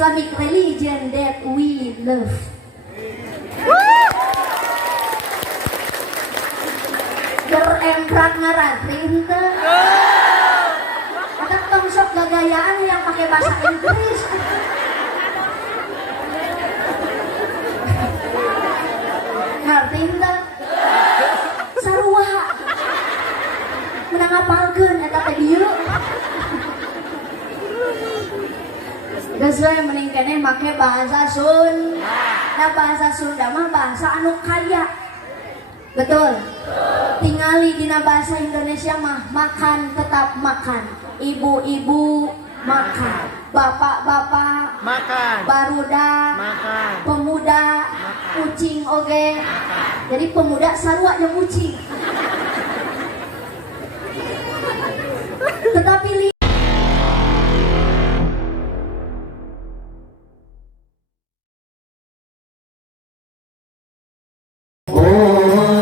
Islamic religion that we love. Geremprak ngaratring teh. Ada tong sok gagayaan yang pakai bahasa Inggris. Ngerti teh? Sarua. Menang apalkeun eta teh dieu. Geus we mending keneh make bahasa Sunda. Nah bahasa Sunda mah bahasa anu kaya. Betul. Tingali dina bahasa Indonesia mah makan tetap makan. Ibu-ibu makan. Bapak-bapak makan. Barudak Makan. pemuda Makan. kucing oge. Makan. Jadi pemuda sarua jeung kucing. Tetapi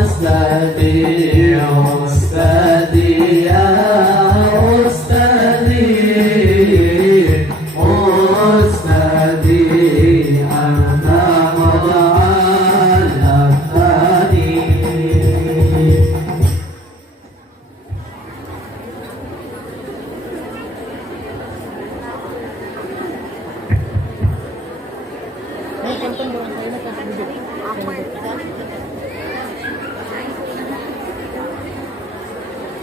Ustadi, Ustadi, ya Ustadi, Ustadi, anta ma'alafani.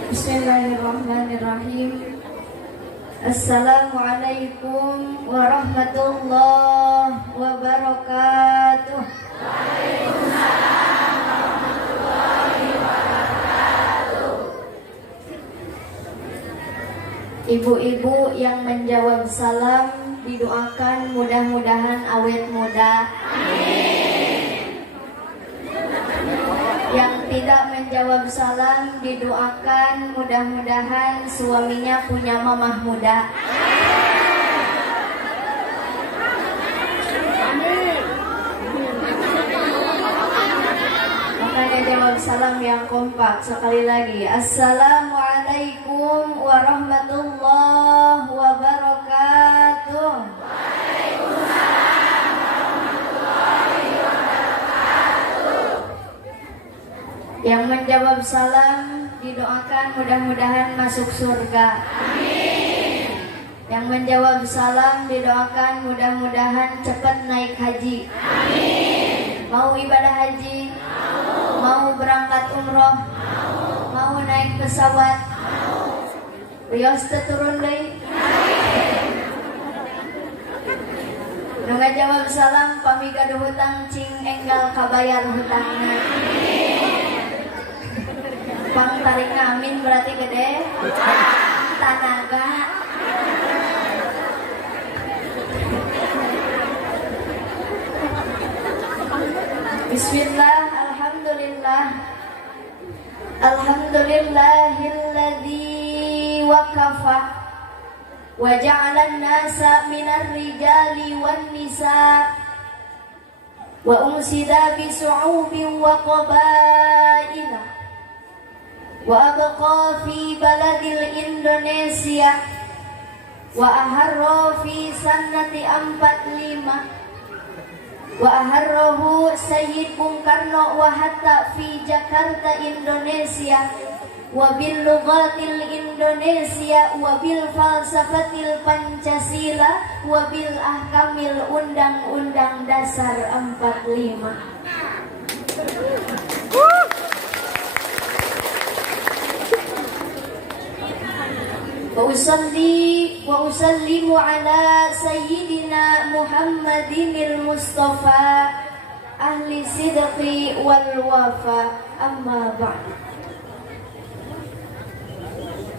Bismillahirrahmanirrahim. Assalamualaikum warahmatullahi wabarakatuh. Ibu-ibu yang menjawab salam didoakan mudah-mudahan awet muda. Yang tidak menjawab salam didoakan mudah-mudahan suaminya punya mamah muda. Makanya jawab salam yang kompak sekali lagi. Assalamualaikum warahmatullahi wabarakatuh. Yang menjawab salam didoakan mudah-mudahan masuk surga. Amin. Yang menjawab salam didoakan mudah-mudahan cepat naik haji. Amin. Mau ibadah haji? Mau berangkat umroh? Mau naik pesawat? Rios turun deui. Nu ngajawab salam pami gaduh hutang cing enggal kabayar hutangna. Pang tarik amin berarti gede. Tanaga. Bismillah, alhamdulillah. Alhamdulillahilladzi waqafa wa ja'alan nasa minar rijali wan nisa wa umsida bi su'ubin wa qabaila wa abqa fi baladil Indonesia wa aharra fi sanati 45 wa aharrahu Sayyid Bung Karno wa hatta fi Jakarta Indonesia wa bil lughatil Indonesia wa bil falsafatil Pancasila wa bil ahkamil Undang-Undang Dasar 45. Wa usallimu ala sayyidina Muhammadinil Mustafa ahli sidqi wal wafa, amma ba'd.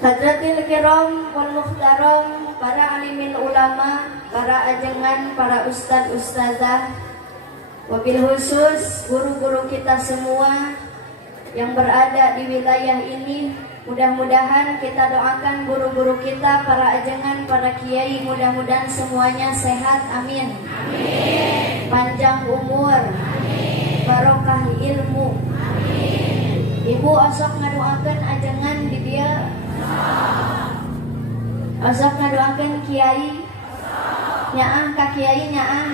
Hadratil kiram wal muhtaram, para alimin ulama, para ajengan, para ustad ustazah, wabil khusus guru-guru kita semua yang berada di wilayah ini. Mudah-mudahan kita doakan guru-guru kita, para ajengan, para kiai, mudah-mudahan semuanya sehat, amin. Amin. Panjang umur, amin. Barokah ilmu, amin. Ibu asok ngadoakeun ajengan di dia, asok ngadoakeun kiai, Nyaah ka kiai nyaah.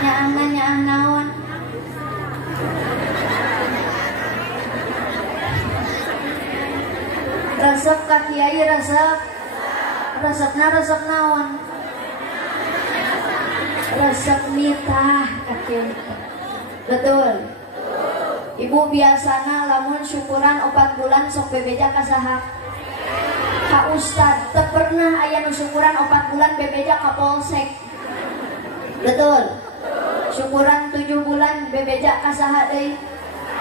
Nyaahna nyaah naon? Resep ka kiai resep. Resepna resep naon? Resep nitah ka kiai. Betul. Ibu biasana lamun syukuran 4 bulan sok bebeja ka saha? Ka ustad. Teu pernah aya nu syukuran 4 bulan bebeja ka polsek. Betul. Syukuran 7 bulan bebeja ka saha deui?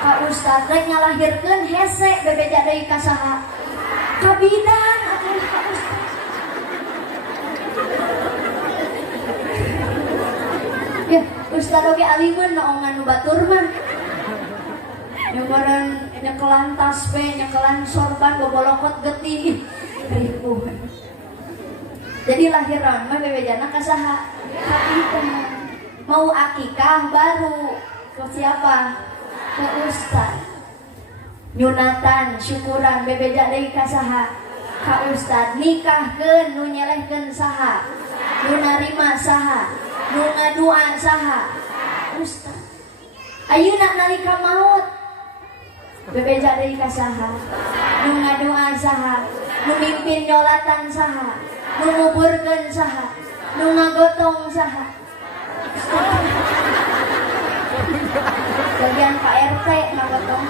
Ka ustad. Rek ngalahirkeun hese bebeja deui ka saha? Ka bidan atuh ka ustad. Ya, ustad oge alimun naongan nu batur mah. Nyobaran nyekelan taspe, nyekelan sorban, bobolokot getih, ripuh. Jadi lahiran mah bebejana ka saha? Ka bidan. Mau akikah baru ke siapa? Ke ustad. Nyunatan, syukuran bebeja deui ka saha? Ka ustad. Nikahkeun nu nyelehkeun saha? Nu narima saha? Nu ngadua saha? Ustad. Ayeuna nalika maut bebeja deui ka saha? Nu ngadua saha? Nu mimpin nyolatan saha? Nu nguburkeun saha? Nu ngagotong saha? Bagian Pak RT ngagotong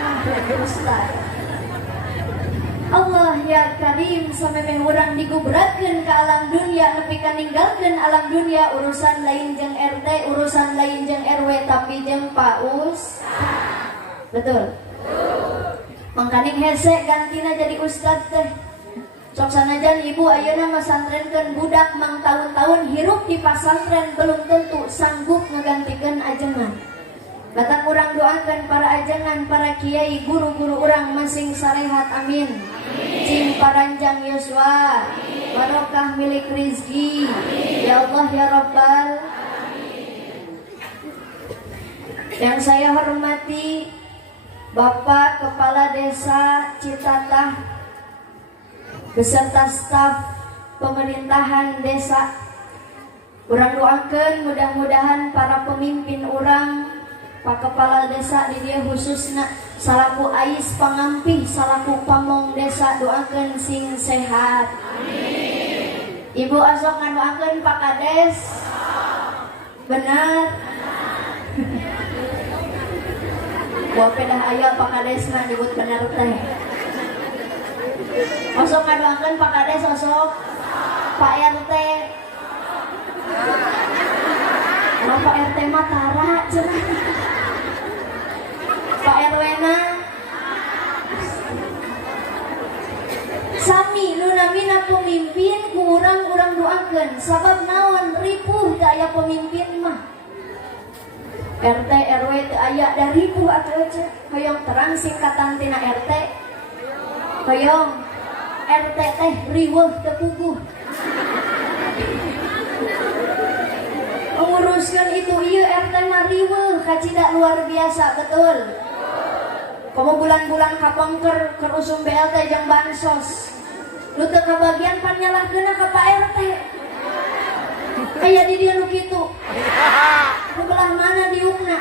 ustad. Allah ya Karim samemeh urang digubratkeun ka alam dunia nepi ka ninggalkeun alam dunia urusan lain jeung RT, urusan lain jeung RW tapi jeung Pak Betul. Mangkaning hese gantina jadi ustad teh. Sok sanajan ibu ayeuna masantrenkeun budak mang tahun-tahun hirup di pasantren belum tentu sanggup ngagantikeun ajengan. Batak urang doakeun para ajengan, para kiai, guru-guru urang masing sarehat amin. Cing paranjang yuswa, barokah milik rizki. Ya Allah ya Rabbal. Yang saya hormati Bapak Kepala Desa Citatah beserta staf pemerintahan desa. Urang doakeun mudah-mudahan para pemimpin urang, Pak Kepala Desa di dia khususna salaku ais pangampih, salaku pamong desa doakeun sing sehat. Amin. Ibu asok ngadoakeun Pak Kades. Benar. Bawa pedah aya Pak Kades mah disebut bener teh. Osok ngadoakeun Pak Kades osok. Pak RT. Pak RT mah tara cenah. Pak RW na sami nu namina pemimpin ku urang-urang doakeun sabab naon ripuh teu aya pemimpin mah. RT RW teu aya da ripuh atuh ce. Hoyong terang singkatan tina RT. Hoyong RT teh riweuh teu puguh. Menguruskan itu iya RT mah riweuh kacida luar biasa betul. Kamu bulan-bulan kapangker kerusum BLT jeung bansos. Lu teu kabagian pan nyalahkeunna ka Pak RT. Aya di dieu nu kitu. Nu belah mana diukna?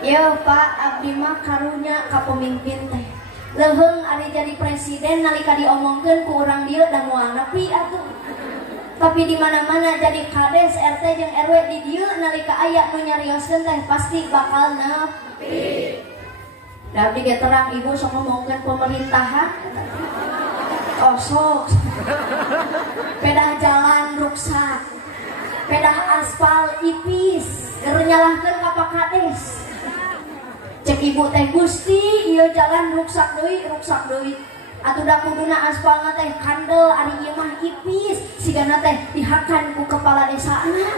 Ya Pak, abdi mah karunya ka pemimpin teh. Leuheung ari jadi presiden nalika diomongkeun ku urang dieu da moal nepi atuh. Tapi di mana-mana jadi kades RT jeung RW di dieu nalika aya nu nyarioskeun teh pasti bakal nepi. Da abdi ge terang ibu sok ngomongkeun pemerintahan. Oh sok. Pedah jalan ruksak. Pedah aspal ipis. Keur nyalahkeun ka Pak Kades. Cek ibu teh Gusti ieu jalan ruksak deui atuh da kuduna aspalna teh kandel ari ieu mah ipis sigana teh dihakan ku kepala desana.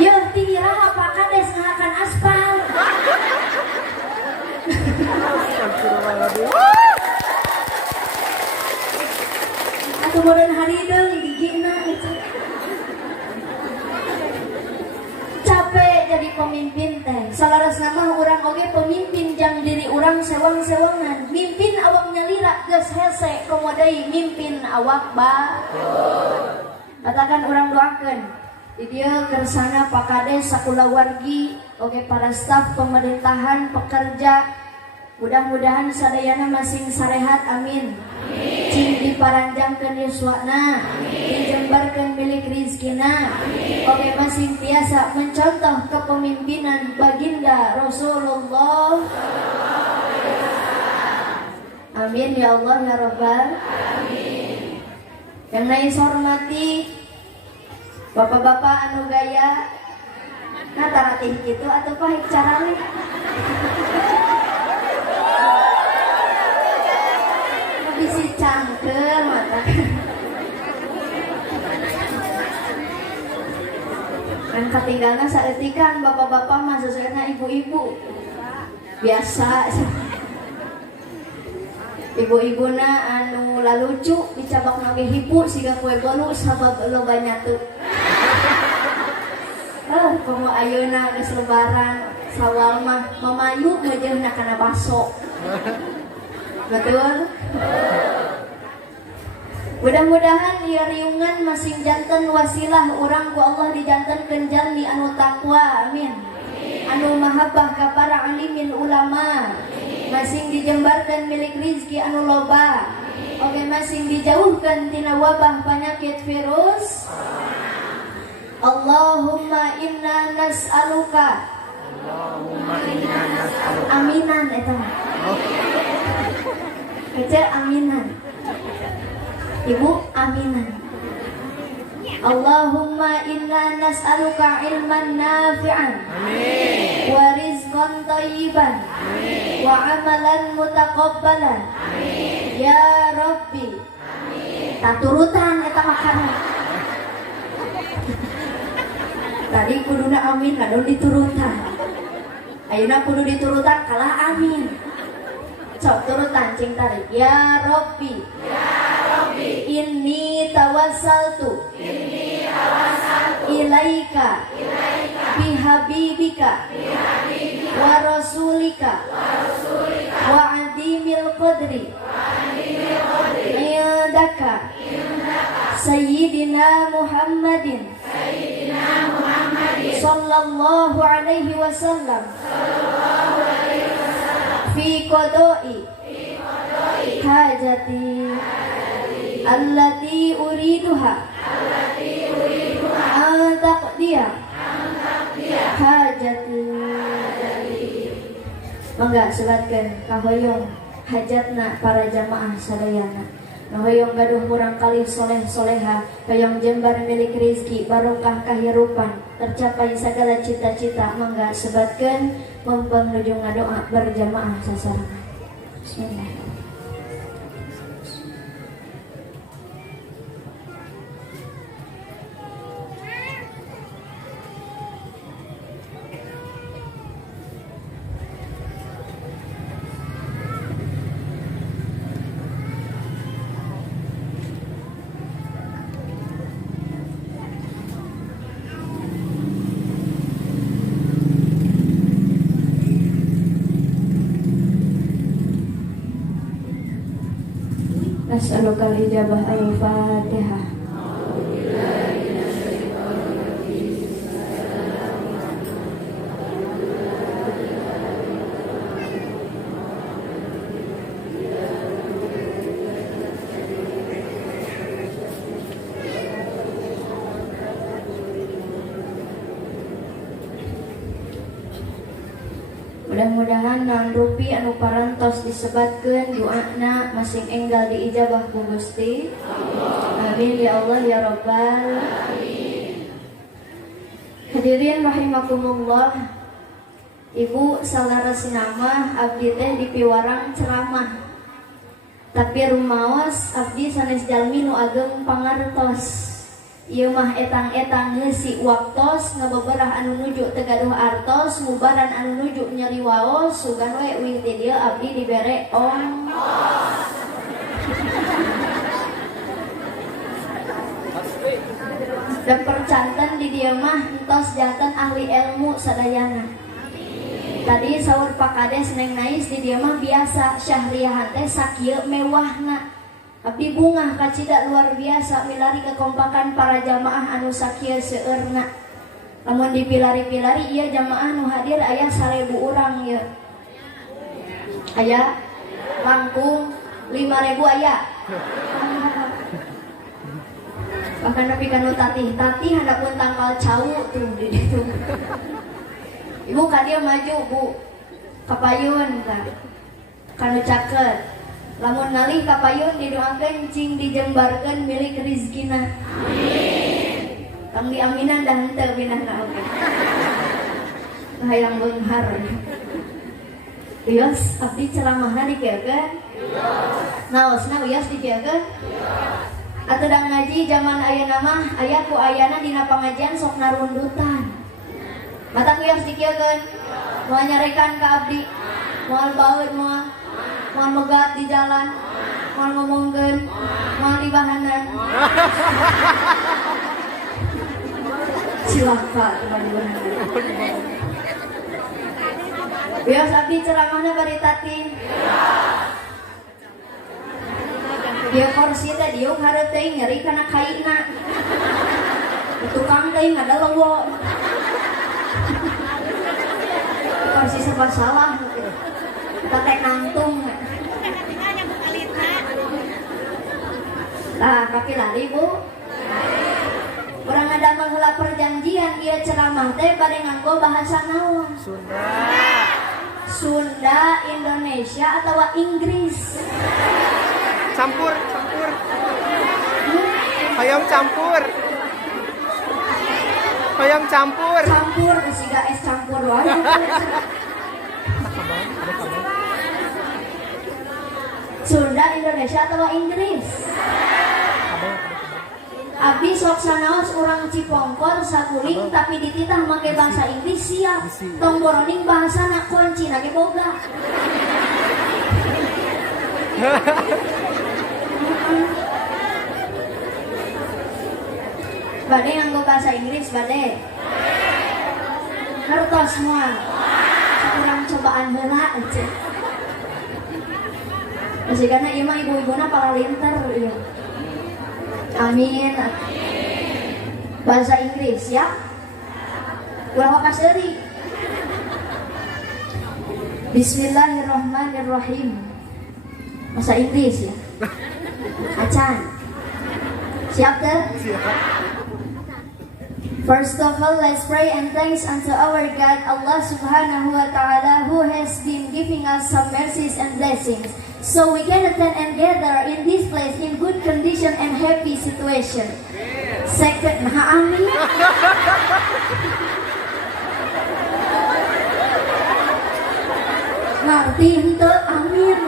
Ieu tiraha Pak Kades ngahakan aspal. Atuh meureun harideung gigina itu. Capek jadi pemimpin teh. Salaresna jang diri urang sewang-sewangan mimpin awak nyalira geus hese komo deui mimpin awak katakan urang doakeun di dieu kersana pakades sakulawargi oge para staf pemerintahan pekerja mudah-mudahan sadayana masing sarehat amin. Cing diparanjangkeun yuswana dijembarkeun milik rizkina oge masing tiasa mencontoh kepemimpinan baginda Rasulullah. Amin ya Allah ya Rabbal alamin. Yang naik hormati bapak-bapak anu gaya nah taratih gitu atau pahit carane bisi cangkel mata kan ketinggalan saetikan bapak-bapak mah sesuainya ibu-ibu biasa ibu-ibuna anu lalucu dicabak nage hipu siga kue bolu sabab loba nyatu komo ayeuna geus lebaran sawal mah mamayu ngeujeunna kana baso betul. Mudah-mudahan ieu riungan masing janten wasilah urang ku Allah dijantenkeun jalmi anu takwa amin. Anu mahabbah ka para alimin ulama masing dijembarkeun milik rizki anu loba oge masing dijauhkeun tina wabah penyakit virus. Allahumma inna nas'aluka aminan eta kece aminan ibu aminan. Allahumma inna nas'aluka ilman nafi'an wa rizqan thayyiban wa amalan mutaqabbalan ya Rabbi. Taturutan eta makanan tadi kuduna amin kadon diturutan ayeuna kudu diturutan kalah amin. Sok turutan cing tarik ya Rabbi inni tawassaltu ilaika bihabibika wa rasulika wa adimil qadri indaka sayyidina Muhammadin sallallahu alaihi wasallam fi qada'i hajati allati uriduha an taqdiya hajati. Mangga sebatkeun kahoyong hajatna para jamaah sadayana. Hoyong gaduh murang kali soleh soleha, hoyong jembar milik rizki, barokah kahirupan, tercapai segala cita-cita. Mangga sebatkeun mumpung nuju ngadoa berjamaah sasarangan. Bismillah. Nas'alukal ijabah al-Fatihah. Mudah-mudahan naon rupi anu parantos disebatkeun doana masing enggal diijabah ku Gusti. Amin ya Allah ya Rabbal alamin. Hadirin rahimakumullah. Ibu salaras nama abdi teh dipiwarang ceramah. Tapi rumaos abdi sanes jalmi nu ageng pangartos. Ieu mah etang-etang heusi waktos ngabeberah anu nuju teu gaduh artos mubaran anu nuju nyeri waos sugan we uing ti dieu abdi dibere ongkos. Dan percanten di dieu mah entos janten ahli ilmu sadayana. Tadi sahur Pak Kades Neng Nais di dia mah biasa syahriah teh sakieu mewahna. Abdi bungah kacida luar biasa milari kekompakan para jamaah anu sakieu seueurna. Lamun dipilari-pilari ieu jamaah nu hadir aya 1000 urang ieu. Aya langkung 5.000 aya. Bahkan tapi kanu tatih handapun tangkal cau tuh di ditu. Ibu ka dia maju bu kapayun kan kanu caket lamun ngalih kapayun didoakeun cing dijembarkeun milik rizkina amin kang diaminan dah henteu binahna oge hayang beunghar Wios abdi ceramahna dikeun naosna Wios dikeun atuh da ngaji zaman ayeuna mah aya ku ayana dina pangajian sok narundutan matang Wios dikieun mau nyarekan ke abdi mau baut mau megat di jalan mau ngomongkeun mau di bahanan cilaka teman-teman Wios abdi ceramahna bari tati dia kursi teh diuk hareup teuing nyeri kana kaina tukang teuing ada lewo kursi serba salah kita teh nangtung nah kapilari bu urang ngadamel heula perjanjian ieu ceramah teh bade nganggo bahasa naon Sunda, Indonesia atau Inggris campur hayam campur campur siga es campur wae Sunda, Indonesia atau Inggris Abi sok sanaos urang Cipongkor saguling tapi dititah make bahasa Inggris siap tong boroning bahasana kunci lagi boga bade nganggo bahasa Inggris bade hartos moal kurang cobaan heula ece masigana ieu mah ibu-ibuna paralinter ieu amin bahasa Inggris ya ulah kaseuri Bismillahirrahmanirrahim bahasa Inggris ya acan siap teh First of all, let's pray and thanks unto our God, Allah subhanahu wa ta'ala, who has been giving us some mercies and blessings, so we can attend and gather in this place in good condition and happy situation. Second, amin. Ngerti henteu amin.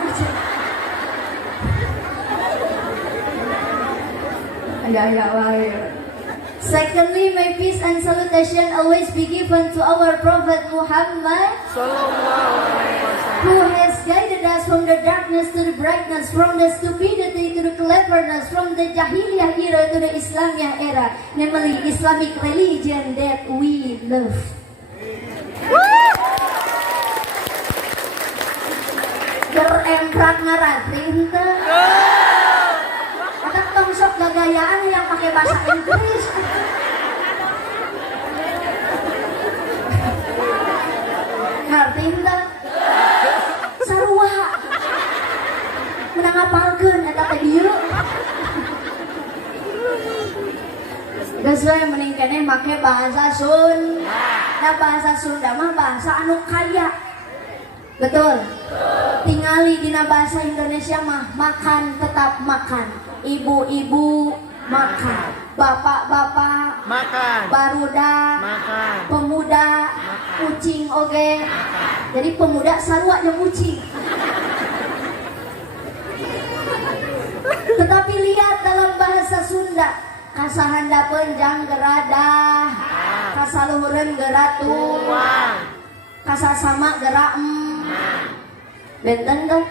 Ya wae. Secondly, may peace and salutation always be given to our Prophet Muhammad, who has guided us from the darkness to the brightness, from the stupidity to the cleverness, from the Jahiliyah era to the Islamic era, namely Islamic religion that we love. Geremprak ngarating teh. Ada tong sok gagayaan yang pakai bahasa Inggris. Ngerti teh? Sarua. Menang ngapalkeun eta teh dieu. Geus we mending keneh make bahasa Sunda. Nah bahasa Sunda mah bahasa anu kaya. Betul. Tingali dina bahasa Indonesia mah makan tetap makan. Ibu-ibu makan, bapak-bapak makan, barudak makan, pemuda makan, kucing oge makan. Jadi pemuda sarua jeung kucing. Tetapi lihat dalam bahasa Sunda, kasahandapeun jang geradah, kasaluhureun geura tuang, kasasama geura benten kan?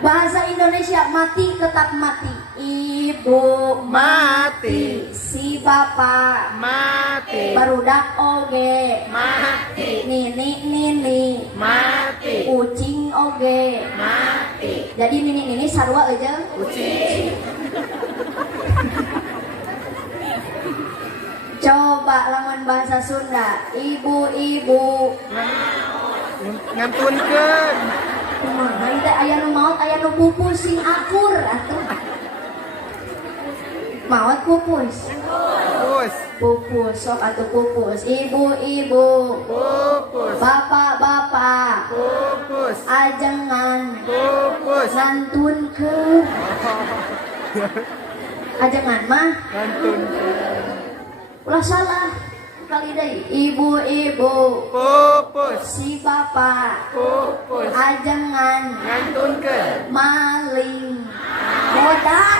Bahasa Indonesia mati tetap mati, ibu Mati. si bapak Mati. barudak oge Mati. nini Mati. kucing oge Mati. jadi nini sarua aja Kucing. coba lamun bahasa Sunda ibu-ibu Ngantunkeun. kumaha ieu teh aya nu maot aya nu pupus sing akur atuh maot pupus Pupus. pupus sok atuh pupus ibu-ibu Pupus. bapak-bapak Pupus. ajengan Pupus. ngantunkeun ajengan mah Ngantunkeun. ulah salah kali deui ibu-ibu Pupus. si bapak Pupus. ajengan Ngantunkeun. maling modar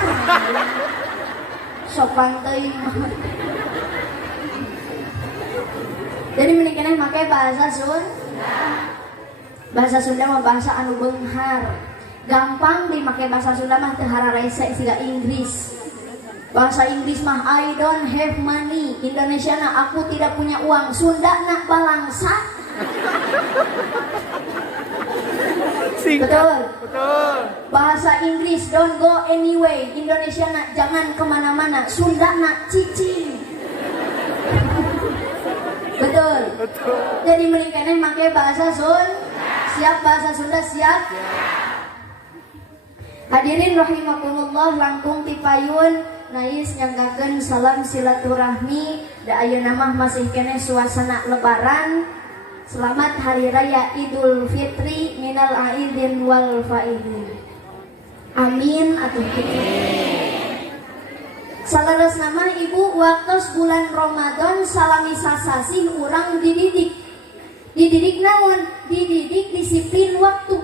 sopan teuing jadi mending keneh make bahasa Sunda mah bahasa anu beunghar gampang dimake bahasa Sunda mah teu hararese siga Inggris bahasa Inggris mah I don't have money Indonesia na aku tidak punya uang Sunda na balangsa betul Betul. bahasa Inggris don't go anyway Indonesia na jangan kemana-mana Sunda na cicing betul Betul. jadi mending keneh make bahasa siap bahasa Sunda siap hadirin rahimakumullah langkung tipayun nais nyanggakeun salam silaturahmi da ayeuna mah masih keneh suasana lebaran selamat hari raya Idul Fitri minal aidin wal faidin amin atuh kitu salaresna mah ibu waktos bulan Ramadan salami sasasih urang dididik naon dididik disiplin waktu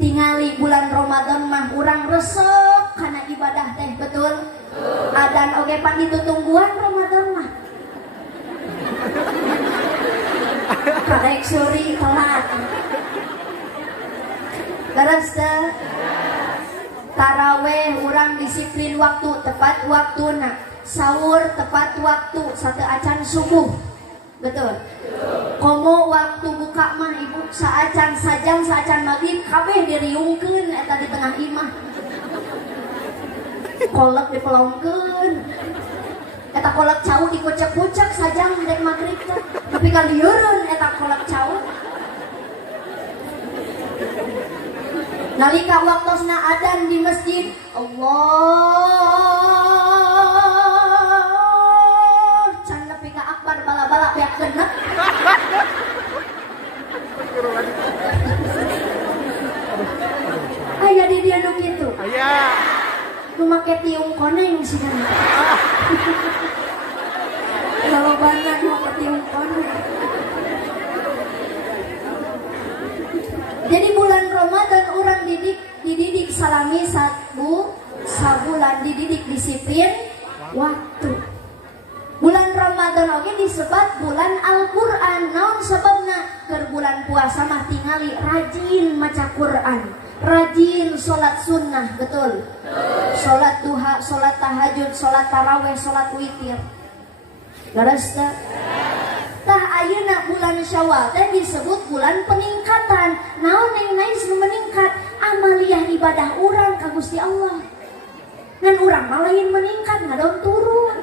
tingali bulan Ramadan mah urang resep kana ibadah teh betul adan oge pan ditutungguan Ramadan mah karek suri telat leres teh taraweh urang disiplin waktu tepat waktuna sahur tepat waktu sate acan subuh betul komo waktu buka mah ibu saacan sajam saacan maghrib kabeh diriungkeun eta di tengah imah kolak dipelongkeun eta kolak cau dikucek-kucek sajam dek maghrib teh tapi kalieureun eta kolak cau nalika waktosna adzan di masjid Allah can nepi ka akbar bala-bala beak genep aya di dia nu kitu Aya. nu make tiung koneng cenah kalau banget nu make tiung koneng jadi bulan Ramadan orang dididik salami sabulan dididik disiplin waktu bulan Ramadan oge disebut bulan Al-Quran naon sebabna keur bulan puasa mah tingali rajin maca Quran rajin sholat sunnah betul sholat duha, sholat tahajud, sholat taraweh, sholat witir leres teh tah ayeuna bulan Syawal teh disebut bulan peningkatan naon yang nais nu meningkat amaliyah ibadah urang ka Gusti Allah ngan urang mah lain meningkat ngadon turun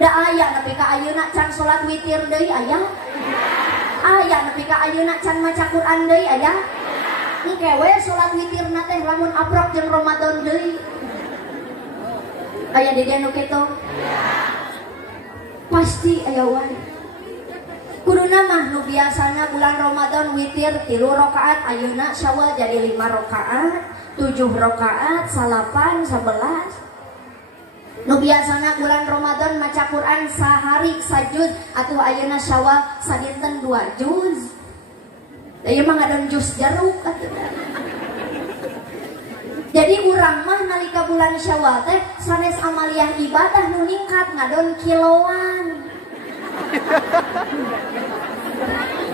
da aya nepi ka ayeuna can sholat witir deui aya aya nepi ka ayeuna can maca Quran deui aya engke we sholat witirna teh lamun aprok jeung Ramadan deui aya di dieu nu kitu pasti aya wae kuduna mah nu biasana bulan Ramadan witir 3 rakaat ayeuna Syawal jadi 5 rakaat 7 rakaat 8 11 nu biasana bulan Ramadan maca Quran sahari sajuz atuh ayeuna Syawal sadinten 2 juz ieu mah ngadon jus jeruk atuh jadi urang mah nalika bulan Syawal teh sanes amaliyah ibadah nu ningkat ngadon kiloan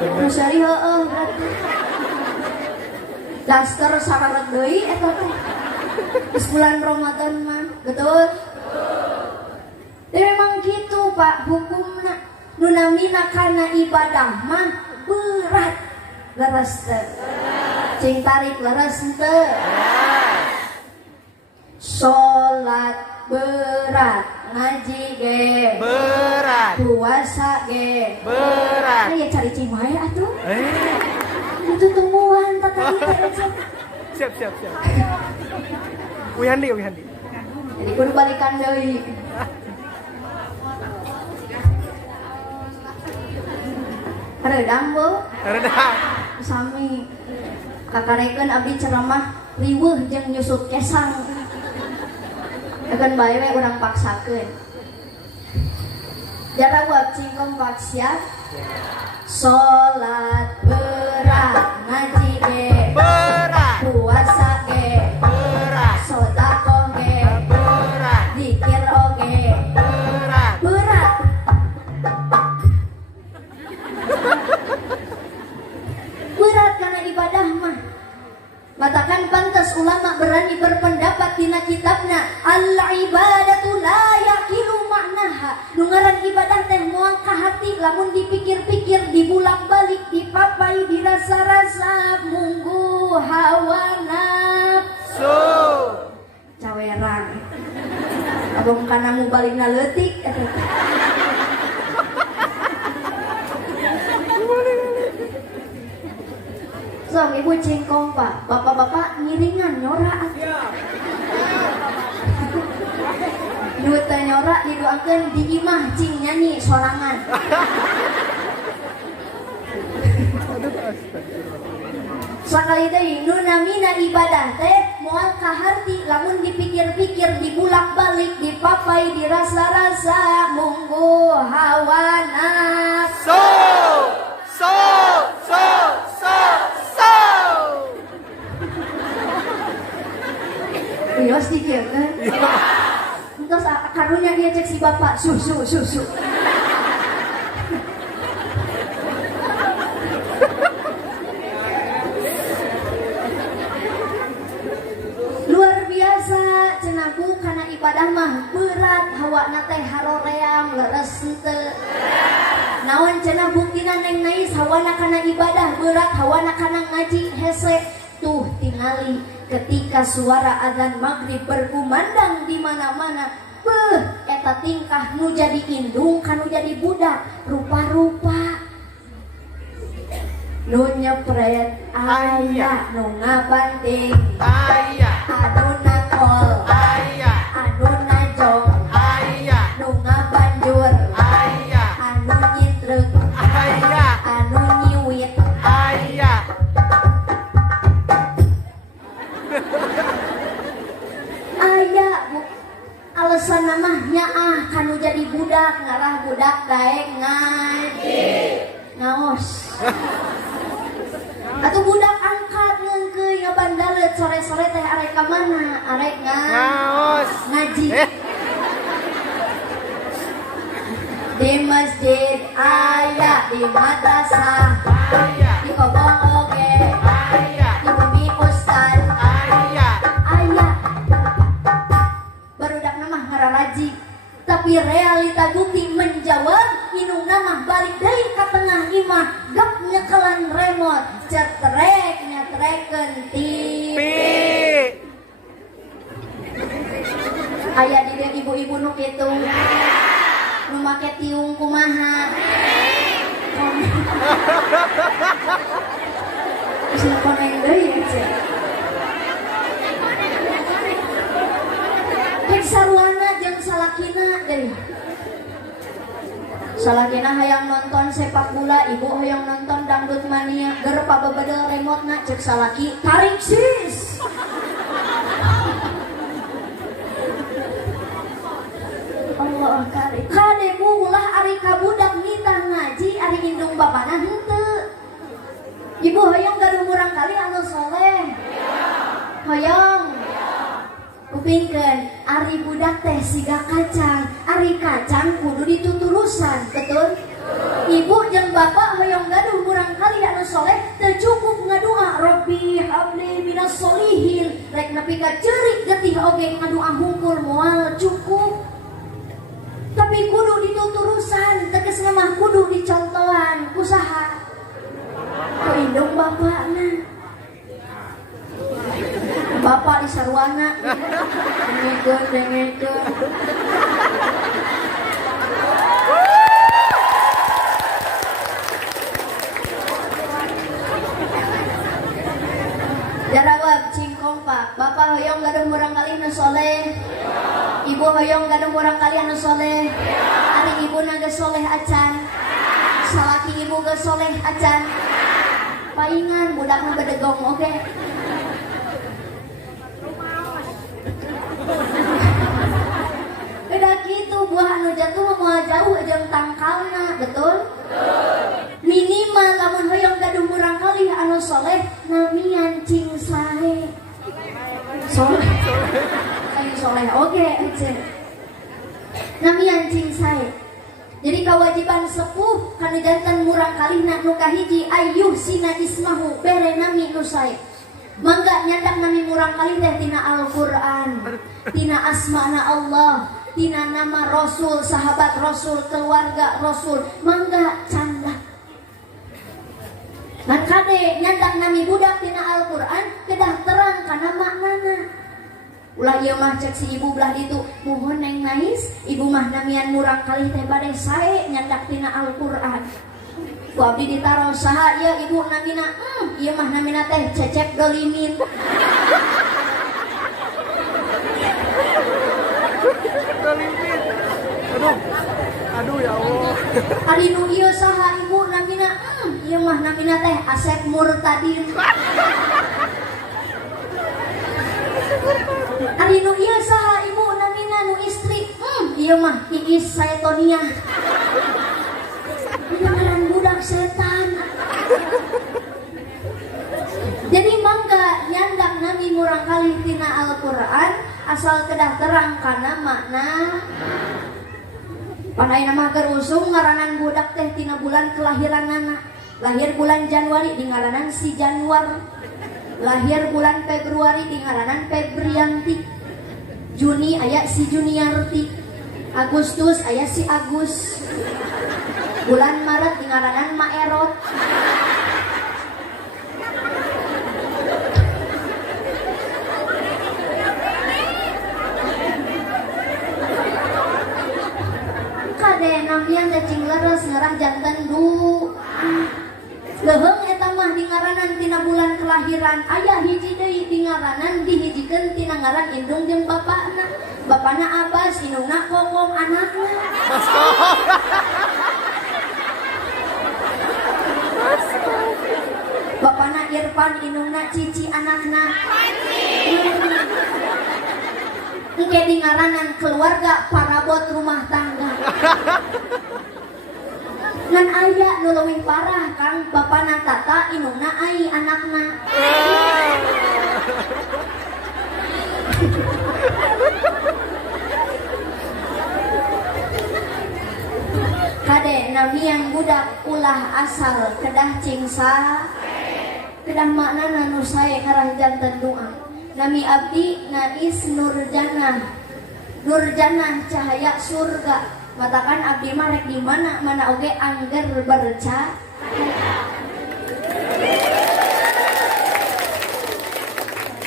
Rusari heueuh berarti. Daster sarareg deui eta teh. Di bulan Ramadan mah, betul? Dan memang gitu Pak, hukumna nunamina kana ibadah mah berat. Leres teu? Cing tarik leres teu? Sholat berat, ngaji ge Berat. puasa ge Berat. ya cari cimai atuh. Itu tungguan tata kita. Siap. Wihandi. Jadi kudu balikan deui. Redang bu, Redang. sami kakarekeun abdi ceramah riweuh jeung nyusut kesang. Akan bae we urang paksakeun. Jarawab cingkong pak siap. Salat berat, ngaji ge Berat. puasa ge Berat. sedekah ge Berat. zikir oge Berat. berat. Berat karena ibadah mah. Matakan pantas ulama berani berpendapat dina kitabna al-ibadatu la yakilu maknaha. Nungaran ibadah teh moal ka hati lamun dipikir-pikir, dibulak-balik, dipapai, dirasa-rasa munggu hawa nafsu. Cawerang. Abang kana mu balikna leutik eta. Sok ibu cingkong pak, bapak-bapak ngiringan nyorak. Duit teh nyorak didoakeun di imah cing nyanyi sorangan. Sakali deui nu namina ibadah teh moal ka harti lamun dipikir-pikir, dibulak-balik, dipapai, dirasa-rasa munggu hawa nafsu. So. Wios dikieun. Terus karunya dia cek si bapak susu. Luar biasa cenaku karena ibadah mah berat, hawana teh haroream leres henteu. Naon cenah buktina neng nais hawana kana ibadah berat, hawana kana ngaji hese. Tuh tingali ketika suara azan maghrib berkumandang di mana-mana, eta tingkah nu jadi indung kanu jadi budak, rupa-rupa nu nyepret aya, nu ngabanting Aya. anu nakol Aya. anu najong Aya. nu ngabanjur Aya. anu nyitrek Aya. anu nyiwit. Aya. Aya bu, alasan namanya kanu jadi budak, ngarah budak daek ngaji ngaos. Atuh budak angkat ngeungkeuy ngabandaleut sore-sore teh arek ka mana? Arek Ngaos. ngaji. Di masjid aya, di madrasah Aya. di kobong oge, Aya. di bumi ustad Aya. aya. Barudak namah ngararaji, tapi realita bukti menjawab inung namah balik deui ka tengah imah, gap nyekelan remote, cetrek nyetrekeun TV. Aya di dieu ibu-ibu nu kitu nu make tiung kumaha. Bisa koneng deui cenah. Cek sarwana jeung salakina deui. Salakina hayang nonton sepak bola, ibu hayang nonton dangdut mania. Geur pabebedel remote-na cek salaki, tarik sis. Allah karim. Kademu ulah ari kabudak nitah ngaji, ari indung bapana henteu. Ibu hoyong gaduh murang kali anu soleh. Hoyong. Kupingkeun ari budak teh siga kacang, ari kacang kudu dituturusan, betul? Ibu jeung bapak hoyong gaduh murang kali anu soleh teu cukup ngadoa Rabbi habli minas solihin rek nepi ka ceurik getih oge ngadu hungkul moal cukup. Tapi kudu dituturusan, tegesna mah kudu dicontohan kusaha ku indung bapakna. Bapak di sarwana dengekeun. Jarawab cing kompak, bapak hoyong gaduh murang kali anu soleh, ibu hoyong gaduh murang kali anu soleh, ari ibu naga soleh acan, salaki ibu ge soleh acan, paingan budak na bedegong oke. Udah gitu buah anu jatuh mau jauh jeung tangkalna, betul? Minimal lamun hoyong gaduh murang kali anu soleh namian cing sae soleh ayo soleh oke aja namian cing sae. Jadi kewajiban sepuh kanu jantan murang kalina nu kahiji ayyuh sina ismahu bere nami nu sae. Mangga nyandak nami murang kali teh tina Al-Qur'an, tina asmana Allah, tina nama Rasul, sahabat Rasul, keluarga Rasul, mangga canda. Dan kade nyandak nami budak tina Al-Qur'an kedah terang kana maknana. Ulah ieu mah cek si ibu belah ditu, mohon neng nais, ibu mah namian murang kali teh bade sae nyandak tina Al-Qur'an. Ku abdi ditaro saha ieu ibu namina? Ieu mah namina teh Cecep Dolimin. Dolimin. Aduh ya Allah. Ari nu ieu saha ibu namina? Ieu mah namina teh Asep Murtadin. Ari nu ieu saha ibu namina nu istri? Ieu mah Iis Saetonia. Jangan budak setan. Jadi mangga nyandak nami murang kali tina Al-Qur'an asal kedah terang kana makna. Panai nama kerusung ngaranan budak teh tina bulan kelahiranana. Lahir bulan Januari di ngaranan si Januar. Lahir bulan Februari di ngaranan Febrianti. Juni aya si Juniarti. Agustus aya si Agus. Bulan Maret di ngaranan Maerot. Kade namian cacing leres ngarah jantan du. Leheung eta mah di ngaranan tina bulan kelahiran. Aya hiji deui di ngaranan dihijikeun tina ngaran indung jeung bapana. Bapana Abbas, indungna Kokom anakna. Bapana Irfan, indungna Cici anakna. Engke di ngaranan keluarga parabot rumah tangga. Ngan aya nu leuwih parah Kang, bapana Tata, indungna Ai anakna. Kade namian budak ulah asal kedah cingsa kedah maknana nu sae ngarah janten doa. Nami abdi Nais Nurjanah. Nurjanah cahaya surga. Matakan abdi mah rek di mana oge angger bercahaya.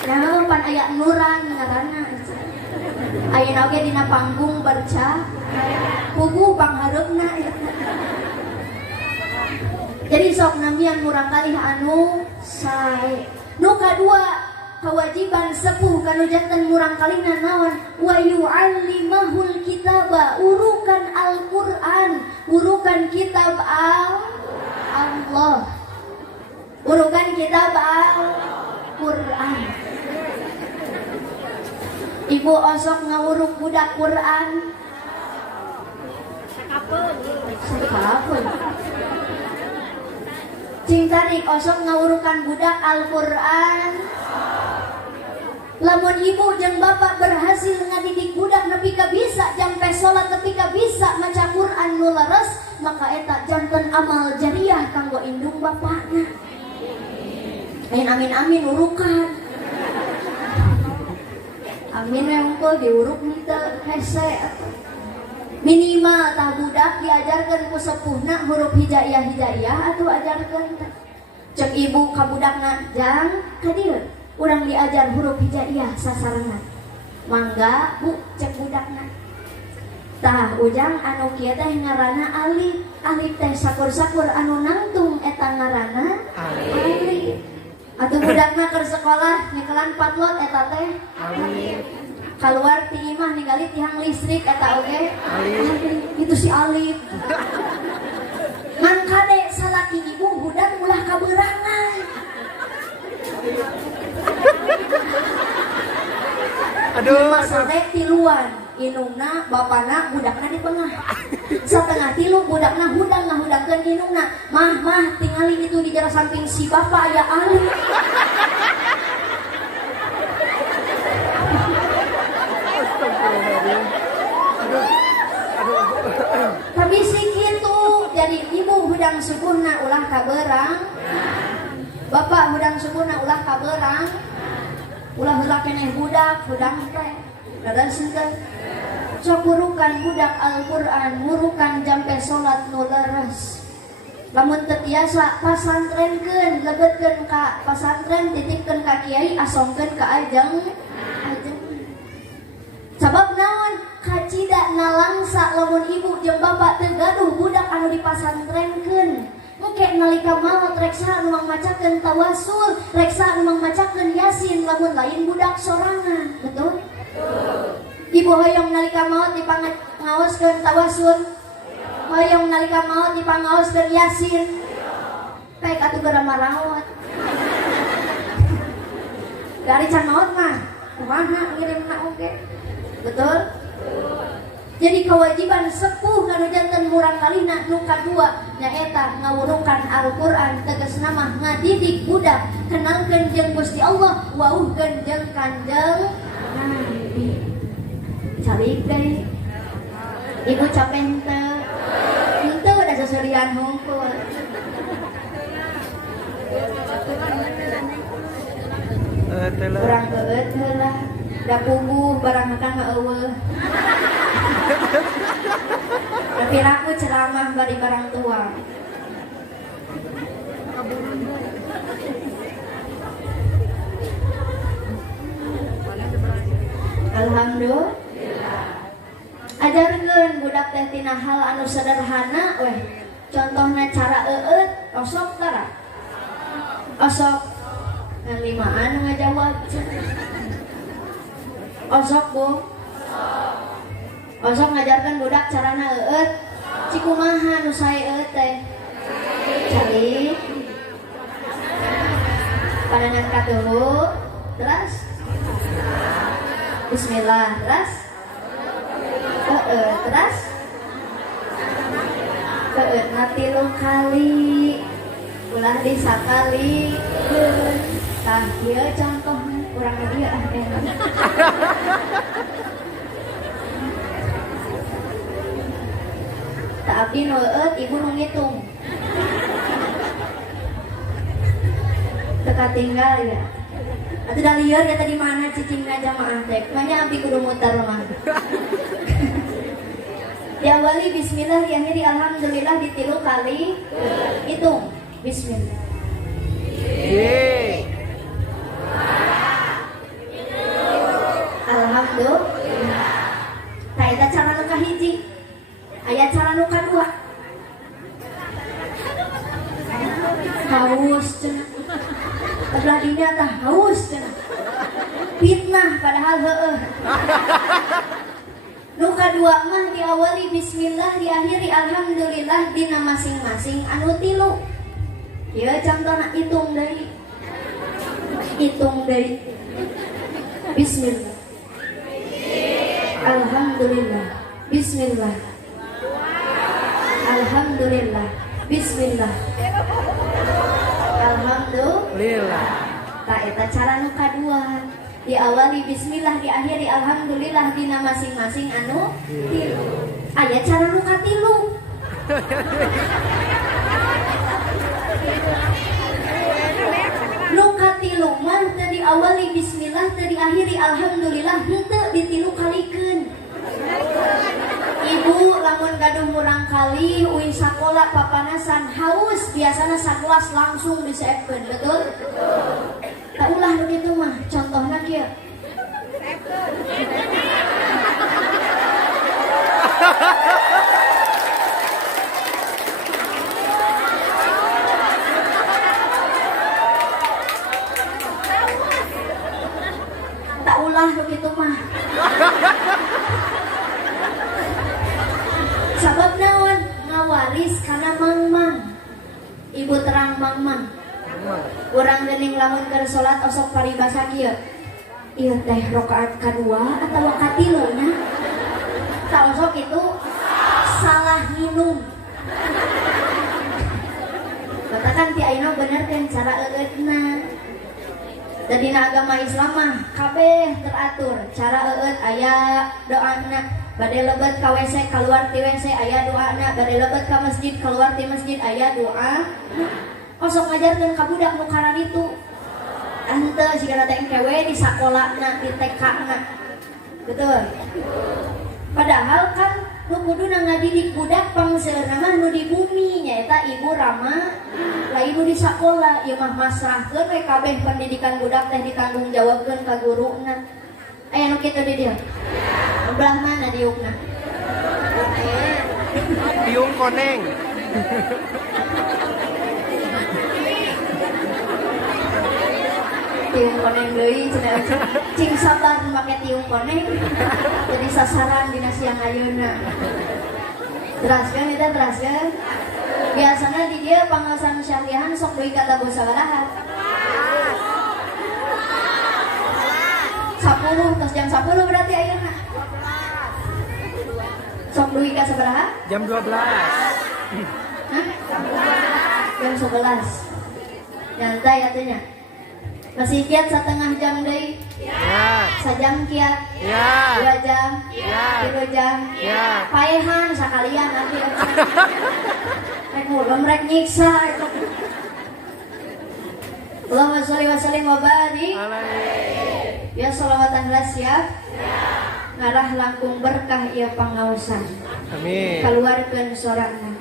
Nah, pan aya nuran ngaranna. Ayeuna oge dina panggung bercahaya. Pugu panghareupna. Jadi sok namian murang kali anu sae. Nu kadua kewajiban sepuh kanu janten murang kalina naon? Wa yu'allimahul kitaba, urukan Al-Qur'an, urukan kitab Allah. Urukan kitab Al-Qur'an. Ibu osok ngawuruk budak Qur'an. Sakapeun. Cing tarik osok ngawurukan budak Al-Qur'an. Lamun ibu jeung bapak berhasil ngadidik budak nepi ka bisa jampe salat nepi ka bisa maca Qur'an nu leres, maka eta janten amal jariah kanggo indung bapakna. Amin amin amin urukan. Amin yang ko diuruk henteu hese atuh. Minimal tah budak diajarkeun ku sepuhna huruf hijaiyah atuh ajarkeun teh. Cek ibu ka budakna, "Jang, ka dieu urang diajar huruf hijaiyah sasarengan." "Mangga, Bu," cek budakna. Tah ujang anu kieu teh ngaranna alif. Alif teh sakur-sakur anu nangtung eta ngaranna alif. Atuh budakna keur sekolah nyekelan patlot eta teh alif. Keluar ti imah ningali tiang listrik eta oge alif. Itu si alif. Ngan kade salaki ibu budak ulah kabeurangan. Aduh, Masake tiluan, inungna bapana budakna di tengah. Satengah tilu budakna hudang ngahudangkeun inungna. Mah, tingali itu di jarak samping si bapa aya alif. Tapi si kitu jadi ibu hudang subuhna ulah kaberang, bapak hudang subuhna ulah kaberang, ulah heula keneh budak hudang teh dadan sinten sok murukan budak Al-Qur'an, murukan jampe salat nu leres. Lamun teu tiasa pasantrenkeun, lebetkeun ka pasantren, titipkeun ka kiai, asongkeun ka ajeng. Sabab naon? Kacida nalangsa lamun ibu jeung bapak teu gaduh budak anu dipasantrenkeun. Engke nalika maot reksa anu macakeun tawasul, reksa anu macakeun yasin lamun lain budak sorangan. Betul? Ibu hoyong nalika maot dipangaoskeun tawasul. Hoyong nalika maot dipangaoskeun yasin. Baik atuh geura marawat. Dari can maot mah kumaha ngirimna oge. Betul? Jadi kewajiban sepuh kanu janten murang kalina nu kadua nyaeta ngawurungkan Al-Qur'an, tegasna mah ngadidik budak kenalkeun jeung Gusti Allah, wauhkeun jeung Kanjeng Nabi. Calik deui. Ibu capek henteu? Henteu da saseulian hungkul. Urang beueut heula. Da puguh barang akang eueuh. Tapi raku ceramah bari barang tua. Alhamdulillah. Ajarkeun budak teh tina hal anu sederhana weh. Contohna cara eueut, osok tara. Osok ngan limaan ngajawab. Osok Bu. Osok ngajarkan budak carana eueut. Cikumaha nu sae eueut teh? Cari. Pandangan katuhu. Terus Bismillah. Terus terus eueut na 3 kali. Ulah disakali. Tah ieu contohna urang dieu tapi nu eueut ibu nu ngitung. Teka tinggal ya. Atuh da lieur ya tadi mana cicingna jamaah teh. Manya abdi kudu muter mah. Diawali bismillah, diakhiri alhamdulillah di 3 kali. Hitung. Bismillah. Alhamdulillah. Tah eta cara nu kahiji. Aya cara nu kadua. Haus cenah. Belah dina tah haus cenah. Fitnah padahal heueuh. Nu kadua mah diawali bismillah, diakhiri alhamdulillah dina masing-masing anu 3. Ieu contohna hitung deui. Hitung deui. Bismillah. Alhamdulillah. Bismillah. Alhamdulillah. Bismillah. Alhamdulillah. Tah eta cara nu kadua. Diawali bismillah, diakhiri alhamdulillah dina masing-masing anu 3. Aya cara nu katilu. Nu katilu mah teu diawali bismillah, teu diakhiri mengakhiri alhamdulillah henteu ditilu kalikeun. Ibu lamun gaduh murang kali uing sakola papanasan haus biasana sakelas langsung diseepkeun, betul? Tak ulah begitu mah, contohna kieu. Tak ulah begitu mah. Sabab naon ngawaris karena mang-mang. Ibu terang mang-mang. Urang geuning lamun keur salat osok paribasa kieu. Ieu teh rakaat kadua atawa katilunya? Tah osok itu salah minum. Katakan ti ayeuna bener kan cara eueutna. Dina agama Islam mah kabeh teratur. Cara eueut aya doana. Bade lebet ka WC keluar ti WC aya doana, bade lebet ka masjid keluar ti masjid aya doa. Osok ngajarkeun ka budak nu karan itu. Henteu sigana teh engkewe di sakolana, di TK-na. Betul. Padahal kan nu kuduna ngadidik budak pangseurna mah nu di bumi nyaeta ibu Rama, lain nu di sakola. Ieu mah masrahkeun we kabeh pendidikan budak teh ditanggung jawabkeun ka guruna. Aya nu kitu di dieu. Belah mana diukna? Tiung koneng. Tiung koneng deui cenah cing sabar make tiung koneng. Jadi sasaran dina siang ayeuna. Teraskeun eta teraskeun. Biasana di dieu pangaosan syariahan sok deui ka tabu sabaraha? 10 terus jam 10 berarti ayeuna. Sok duwi ka sabaraha? Jam 12. Hah? Jam 11. Nyantai atunya. Masih kiat setengah jam deui? Ya. Sajam kiat? Ya. 2 jam? Ya. 3 jam? Ya. Paehan sakalian nanti. Rek mulem rek nyiksa. Allahumma sholli wa sallim wa barik. Ya sholawatan siap. Ngarah langkung berkah ieu pangaosan. Amin. Keluarkeun sorakna.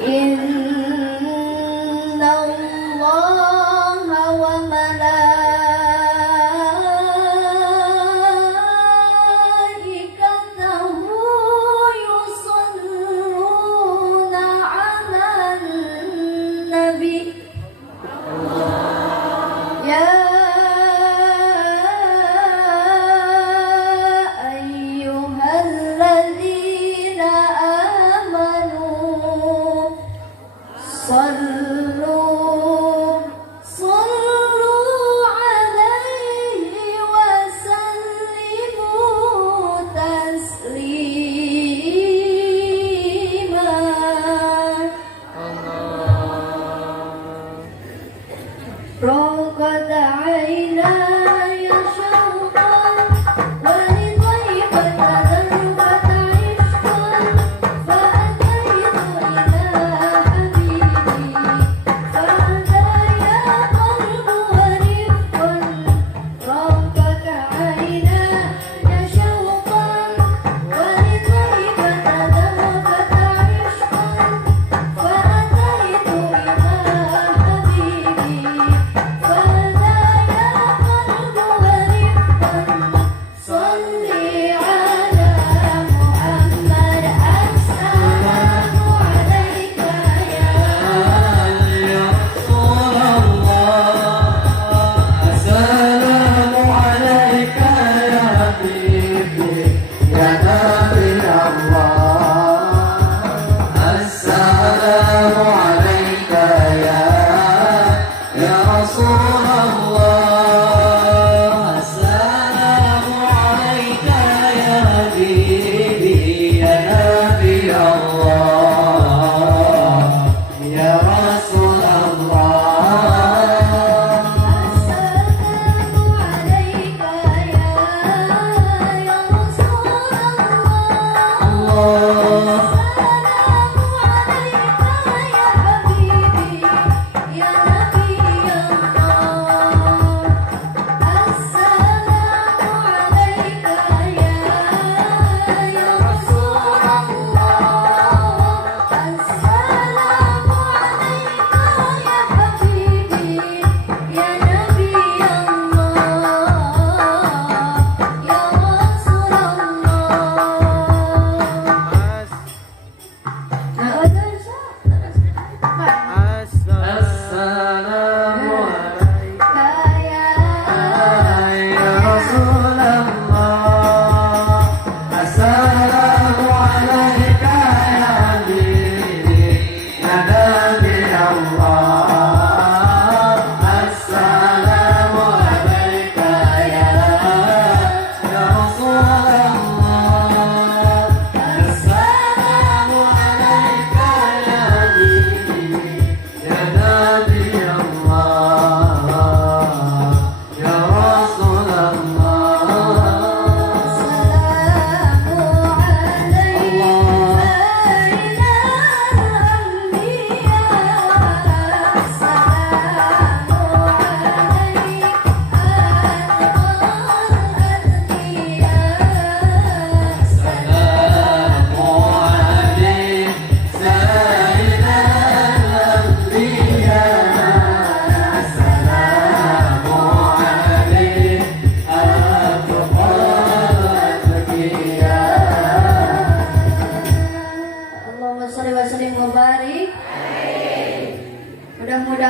Inna Allaha wa malaikatahu yusholluna 'alan nabi. Ya ayyuhalladzina amanu sallu alaihi wa sallimu taslima. رقد عيناي شوقا ولطيبة ذنبة عشقا فأتيت إلى حبيبي فهدايا قلب ورفقا. رقد عيناي شوقا ولطيبة ذنبة عشقا فأتيت إلى حبيبي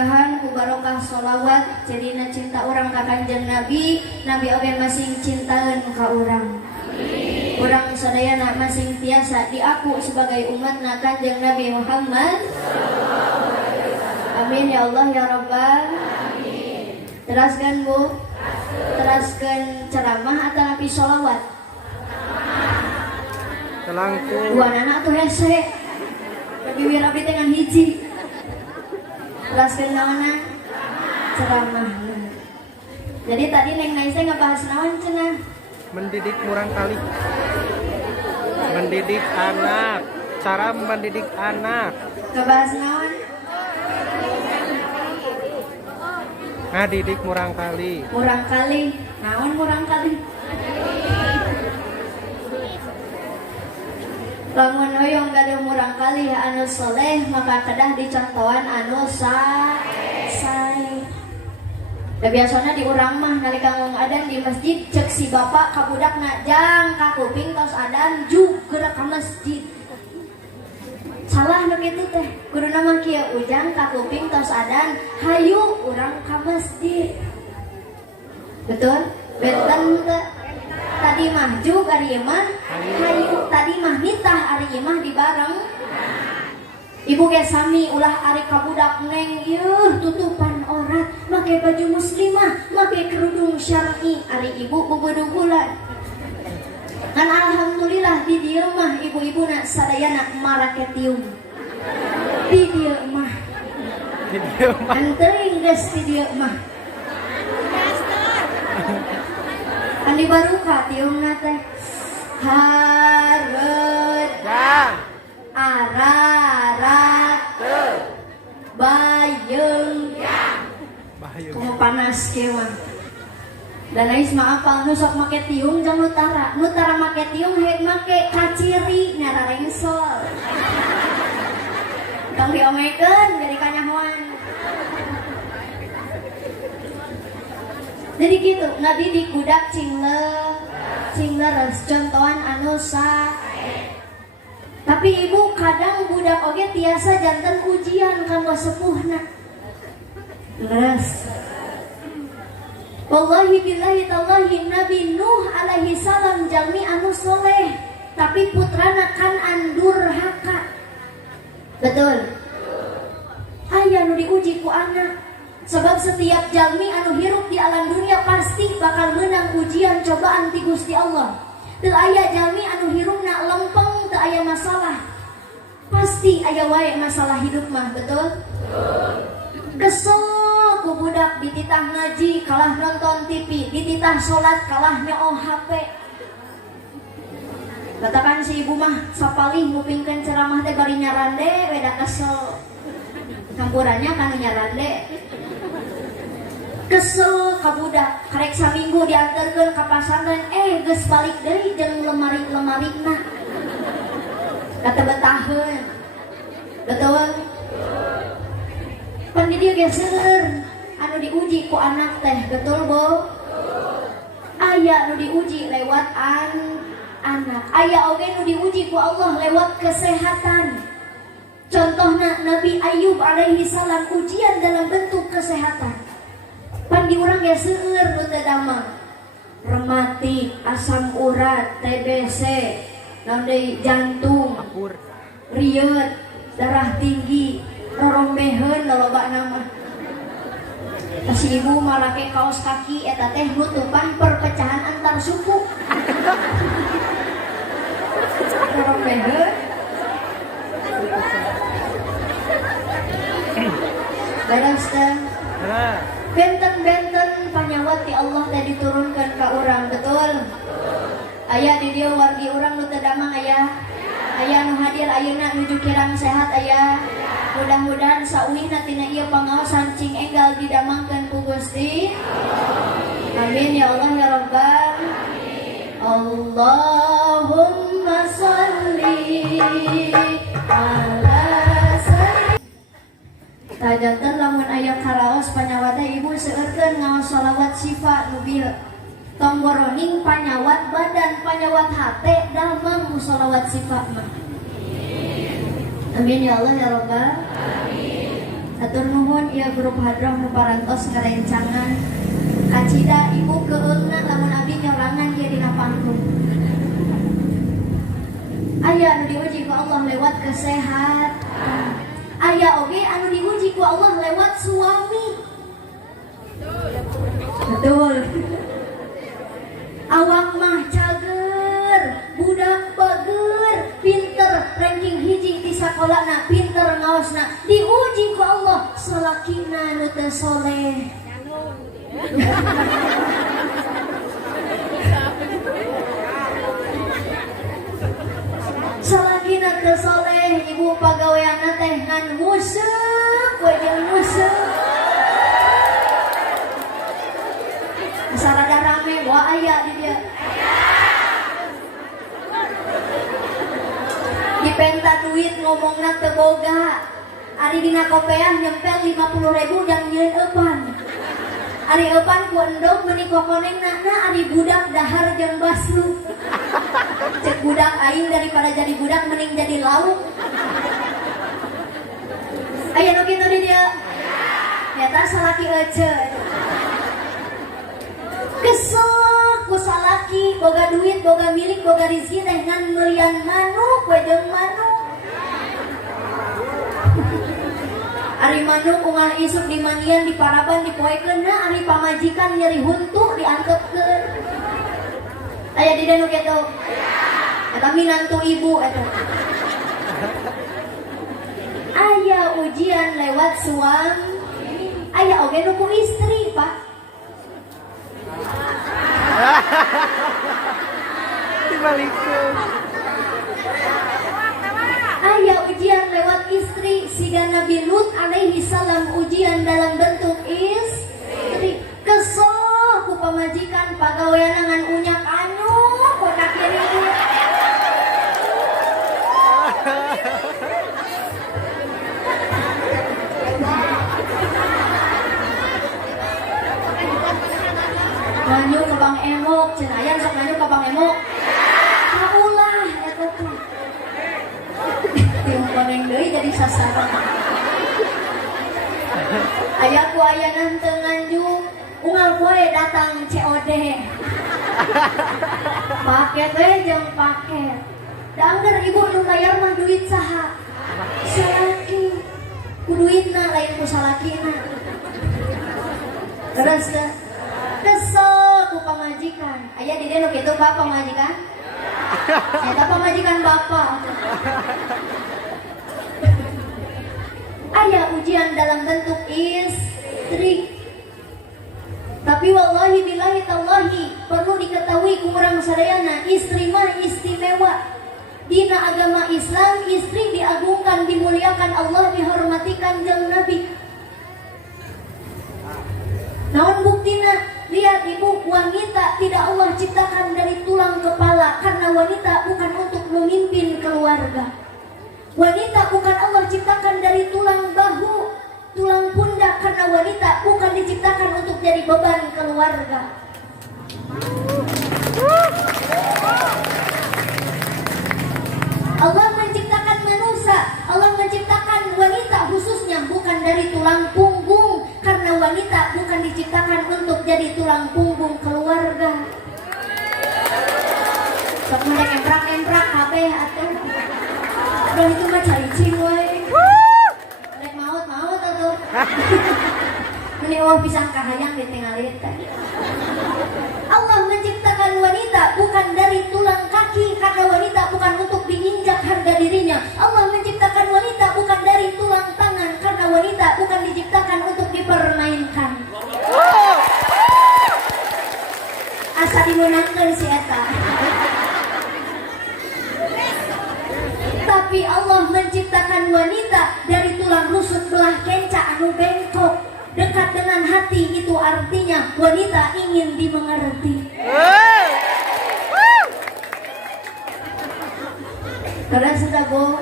mudah-mudahan ku barokah sholawat jadina cinta orang ka Kanjeng Nabi, Nabi oge masing cintaeun ka urang. Urang sadayana masing tiasa diaku sebagai umatna Kanjeng Nabi Muhammad. Amin ya Allah ya Rabbal. Teraskan Bu. Teraskan ceramah atau nabi sholawat. Telangkung. Dua anak tuh hese. Tapi wirabi dengan hiji. Teraskan nawana ceramah. Jadi tadi Neng Naisa ngebahas naon cenah? Mendidik murang kali. Mendidik anak. Cara mendidik anak. Ngebahas naon? Ngadidik murang kali. Murang kali. Naon murang kali? Lamun hoyong gaduh murang kali anu soleh maka kedah dicontohan anu sae. Da biasana di urang mah nalika ngomong adan di masjid cek si bapak ka budakna jang ka kuping tos adan juk geura ka masjid. Salah nu kitu teh. Kuduna mah kieu ujang ka kuping tos adan hayu urang ka masjid. Betul? Benten teh. Tadi mah juk ari ieu mah hayu, tadi mah nitah ari ieu mah dibareng. Ibu ge sami ulah ari ka budak Neng ieu tutupan aurat, make baju muslimah, make kerudung syar'i, ari ibu bubudu bulan. Kan alhamdulillah di dieu mah ibu-ibuna sadayana maraketium. Di dieu mah. Anteuing geus di dieu mah. Andi barukah tiumna teh. Hareut Jang. ararat bayeung Bahaya. kumu panas kieu mah. Dan ais mah apal nu sok make tiung jang nutara. Nutara make tiung head make kaciri nyara rengsol. Tong diomekeun jadi kanyahoan. Jadi gitu, ngadidik budak cingleres contohan anu sae. Tapi ibu kadang budak oge tiasa janten ujian kanggo sepuhna. Leres. Wallahi billahi tallahi Nabi Nuh alaihi salam jalmi anu soleh, tapi putrana Kan'an durhaka. Betul. Aya nu diuji ku anak. Sebab setiap jalmi anu hirup di alam dunia pasti bakal menang ujian cobaan ti Gusti Allah. Teu aya jalmi anu hirupna lempeng teu aya masalah. Pasti aya wae masalah hidup mah, betul? Kesel ku budak dititah ngaji kalah nonton TV, dititah salat kalah nyoong HP. Katakan si ibu mah sapalih ngupingkeun ceramah teh bari nyarande beda kesel. Campurannya kan nyarande. Kesel ka budak, karek saminggu diantarkeun ka pasantren, geus balik deui jeung lemari-lemarina. Kata betaheun. Betul? Pan di dieu ge seueur anu diuji ku anak teh, betul, Bu? Aya nu diuji lewat anak. Aya oge nu diuji ku Allah lewat kesehatan. Contohna Nabi Ayub alaihi salam ujian dalam bentuk kesehatan. Pan di urang ge seueur nu teu damang. Rematik, asam urat, TBC, naon deui jantung, Apur. rieut, darah tinggi, rorombeheun lolobana mah. Si ibu malake kaos kaki eta teh nutupan perpecahan antar suku. Rorombeheun. Beres teh. Nah. Benten-benten panyawat ti Allah teh diturunkan ka urang, betul? Aya di dieu wargi urang nu teu damang aya. Aya nu hadir ayeuna nuju kirang sehat aya. Mudah-mudahan sauwihna tina ieu pangaosan cing enggal didamangkeun ku Gusti. Amin ya Allah ya Rabbal. Allahumma sholli ala tajanten lamun aya karaos panyawat ibu seueurkeun ngaos shalawat syifa nubil tonggoroning panyawat badan panyawat hate damang shalawat syifa mah. Amin ya Allah ya Rabbal. Atur nuhun ieu grup hadroh nu parantos ngarencangan. Kacida ibu keungna lamun abdi nyorangan dia dina panggung. Aya anu diuji ku Allah lewat kesehatan. Aya oge anu diuji ku Allah lewat suami. Betul. Awak mah cager, budak bager, pinter, ranking hiji di sakolana, pinter ngaosna, diuji ku Allah salakina nu teu soleh. Salakina teu soleh, ibu pagaweana teh ngan museup, we jeung museup. Sarada rame bawa aya di dia. Dipenta duit ngomongna teu boga. Ari dina kopean nyempel 50.000 dan nyieun eupan. Ari eupan ku endog meuni kokonengna, na ari budak dahar jeung baslu. Cek budak aing daripada jadi budak mending jadi lauk. Aya nu kitu di dia. Nyata salaki ece. Kesel ku salaki boga duit, boga milik, boga rezeki teh ngan meulieun manuk we jeung manuk. Ari manuk ungah isuk di manian di paraban dipoekeun na ari pamajikan nyeri huntu diangkepkeun. Aya di danu kitu. Eta minantu ibu eta. Aya ujian lewat suami. Aya oge nu ku istri, Pak. Dibalikeun. Aya ujian lewat istri. Siga Nabi Lut alaihi salam ujian dalam bentuk istri. Kesel ku pamajikan pagaweana ngan unyak anu kota kiri. Nganyu ke Bang Emok, cenah sok nganyu ke Bang Emok. Kaulah eta teh. Tiung koneng deui jadi sasaran. Aya ku ayanan teu nganju, unggal poe datang COD. Paket we jeung paket. Dangder ibu nu bayar mah duit saha? Salaki. Ku duitna lain ku salakina. Terus teh kesel ku pamajikan. Aya di dieu nu kitu Pak pamajikan? Eta pamajikan bapak. Aya ujian dalam bentuk istri. Tapi wallahi billahi tallahi perlu diketahui ku urang sadayana, istri mah istimewa. Dina agama Islam istri diagungkan, dimuliakan Allah, dihormatikan jeung Nabi. Naon buktina? Lihat ibu, wanita tidak Allah ciptakan dari tulang kepala, karena wanita bukan untuk memimpin keluarga. Wanita bukan Allah ciptakan dari tulang bahu, tulang pundak, karena wanita bukan diciptakan untuk jadi beban keluarga. Allah menciptakan manusia, Allah menciptakan wanita khususnya bukan dari tulang punggung, karena wanita bukan diciptakan untuk jadi tulang punggung keluarga. Sok mendek emprak-emprak kabeh atuh. Udah itu mah cicing we. Rek maut atuh. Meni eueuh pisan kahayang ditinggalin teh. Allah menciptakan wanita bukan dari tulang kaki, karena wanita bukan untuk diinjak harga dirinya. Allah menciptakan wanita bukan dari tulang tangan, karena wanita bukan diciptakan untuk dipermainkan. Asa dimenangkeun si eta. Tapi Allah menciptakan wanita dari tulang rusuk belah kenca anu bengkok. Dekat dengan hati itu artinya wanita ingin dimengerti. Terus sudah Bu.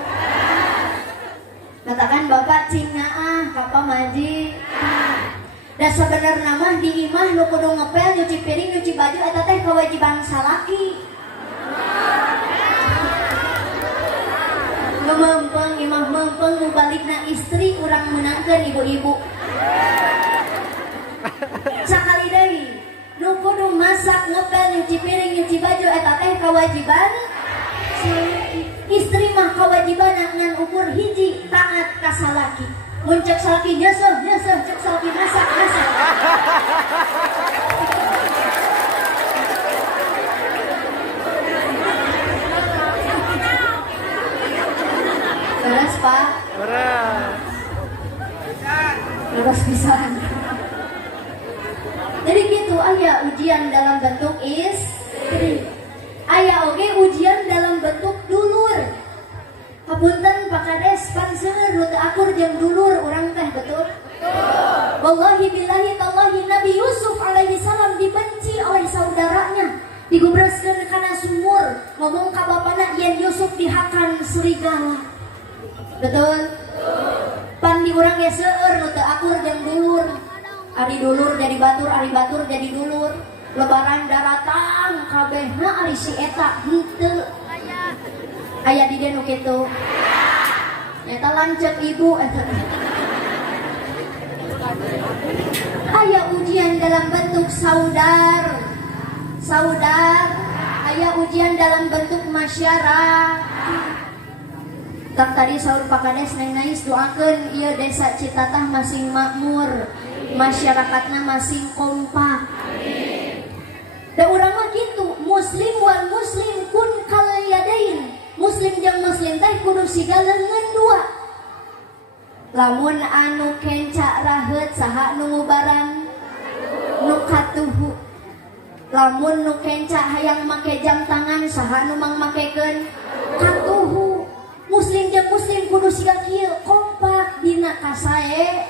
Katakan Bapak cingna Papa Maji. Dan sebenarnya mah di imah nu kudu ngepel, nyuci piring, nyuci baju eta teh kewajiban salaki. Memempeng imah mempeng nu balikna istri urang menangkeun ibu-ibu. Sakali deui nu kudu masak, ngepel, nyuci piring, nyuci baju eta teh kewajiban istri mah kewajiban ngan ukur hiji taat ka salaki. Mun cek salaki nyeseuh cek salaki masak. Beres Pak. Beres pisan. Jadi gitu, aya ujian dalam bentuk istri. Aya oge ujian dalam bentuk dulur. Hapunten Pak Kades pan seueur nu teu akur jeung dulur urang teh betul? Wallahi billahi tallahi Nabi Yusuf alaihi salam dibenci oleh saudaranya. Digubreskeun kana sumur, ngomong ka bapana yen Yusuf dihakan serigala. Betul? Pan di urang ge seueur nu teu akur jeung dulur. Ari dulur jadi batur, ari batur jadi dulur. Lebaran daratang kabehna ari si eta henteu. Aya di dieu nu kitu. Eta lanceuk ibu eta. Aya ujian dalam bentuk saudar. Aya ujian dalam bentuk masyarakat. Tak tadi saur Pak Kades nangis doakeun ieu desa Citatah masing makmur, masyarakatna masing kompak. Da urang mah kitu, muslim wal muslim kun kal yadain. Muslim jeung muslim teh kudu siga leungeun dua. Lamun anu kenca raheut saha nu ngubaran? Nu katuhu. Lamun nu kenca hayang make jam tangan saha nu mang makekeun? Katuhu. Muslim jeung muslim kudu siga kieu kompak dina kasae.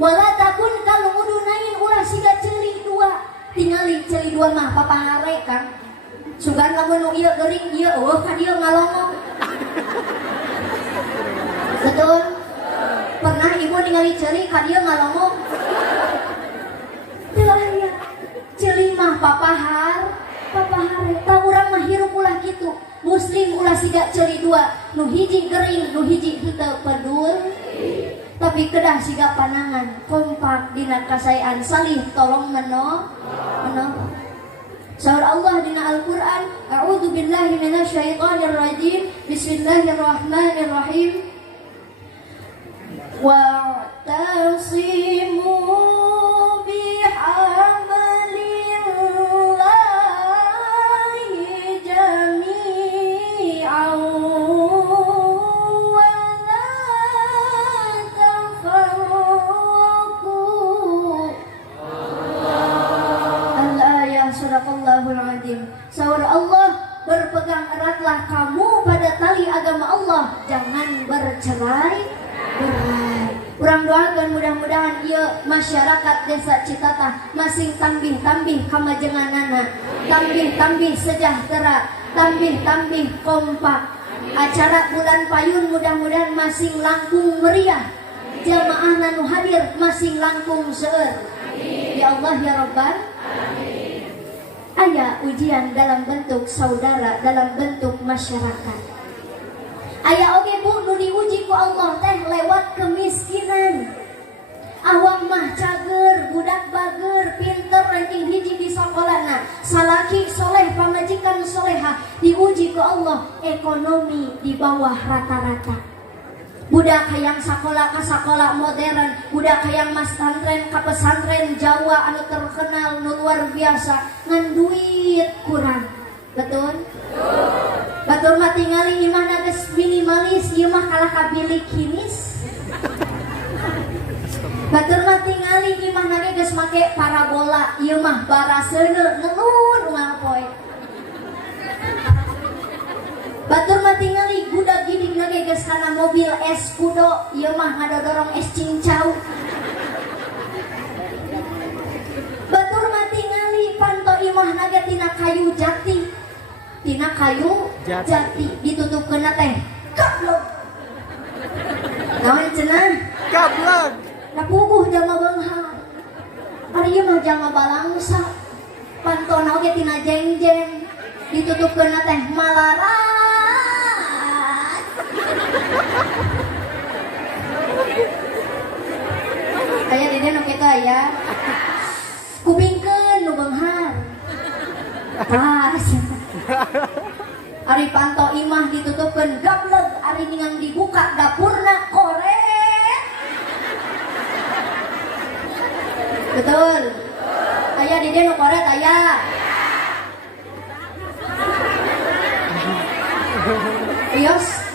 Wala takun kalau udunain ulah siga ceuli dua. Tingali ceuli dua mah papahare kan. Sugan lamun nu ieu geuring ieu eueuh ka dieu ngalongong. Betul? Pernah ibu ningali ceuli ka dieu ngalongong? Teu aya. Ceuli mah papahar, papahare. Tah urang mah hirup ulah kitu. Muslim ulah siga ceuli dua, nu hiji gering, nu hiji henteu pedul. Tapi kedah siga panangan, kompak dina kasaean, salih tolong menolong. Saur Allah dina Al-Qur'an, a'udzu billahi minasyaitonir rajim. Bismillahirrahmanirrahim. Wa'tasimu bihablillahi jami'an wa la tafarraqu. Al-ayah sadaqallahul azim. Saur Allah, berpegang eratlah kamu pada tali agama Allah, jangan bercerai berai. Urang doakeun mudah-mudahan ieu masyarakat desa Citatah masing tambih-tambih kamajenganana, tambih-tambih sejahtera, tambih-tambih kompak. Acara bulan payun mudah-mudahan masing langkung meriah. Jamaahna nu hadir masing langkung seueur. Ya Allah ya Rabbal alamin. Aya ujian dalam bentuk saudara, dalam bentuk masyarakat. Aya oge bu nu diuji ku Allah teh lewat kemiskinan. Awang mah cager, budak bager, pinter ranking hiji di sakolana. Salaki soleh, pamajikan soleha, diuji ku Allah ekonomi di bawah rata-rata. Budak hayang sakola ka sakola modern, budak hayang mas pesantren ka pesantren Jawa anu terkenal nu luar biasa, ngan duit kurang. Betul? Batur mah tingali imahna geus minimalis, ieu mah kalah ka bilik hinis. Batur mah tingali imahna geus make parabola, ieu mah baraseuneu ngelun ulang poe. Batur mah tingali budak gini nage geus kana mobil es kudo, ieu mah ngadodorong es cincau. Batur mah tingali panto imah nage tina kayu jati. Tina kayu jati ditutupkeun teh gablog. Naon cenah? Gablog. Da puguh jalma beunghar. Ari ieu mah jalma balangsa. Pantona oge tina jeng-jeng ditutupkeun teh malarat. Aya di dieu nu kitu aya. Kupingkeun nu beunghar. Pas. Ari panto imah ditutupkeun gableg, ari ningang dibuka dapurna korek. Betul. Aya di dieu nu korek aya.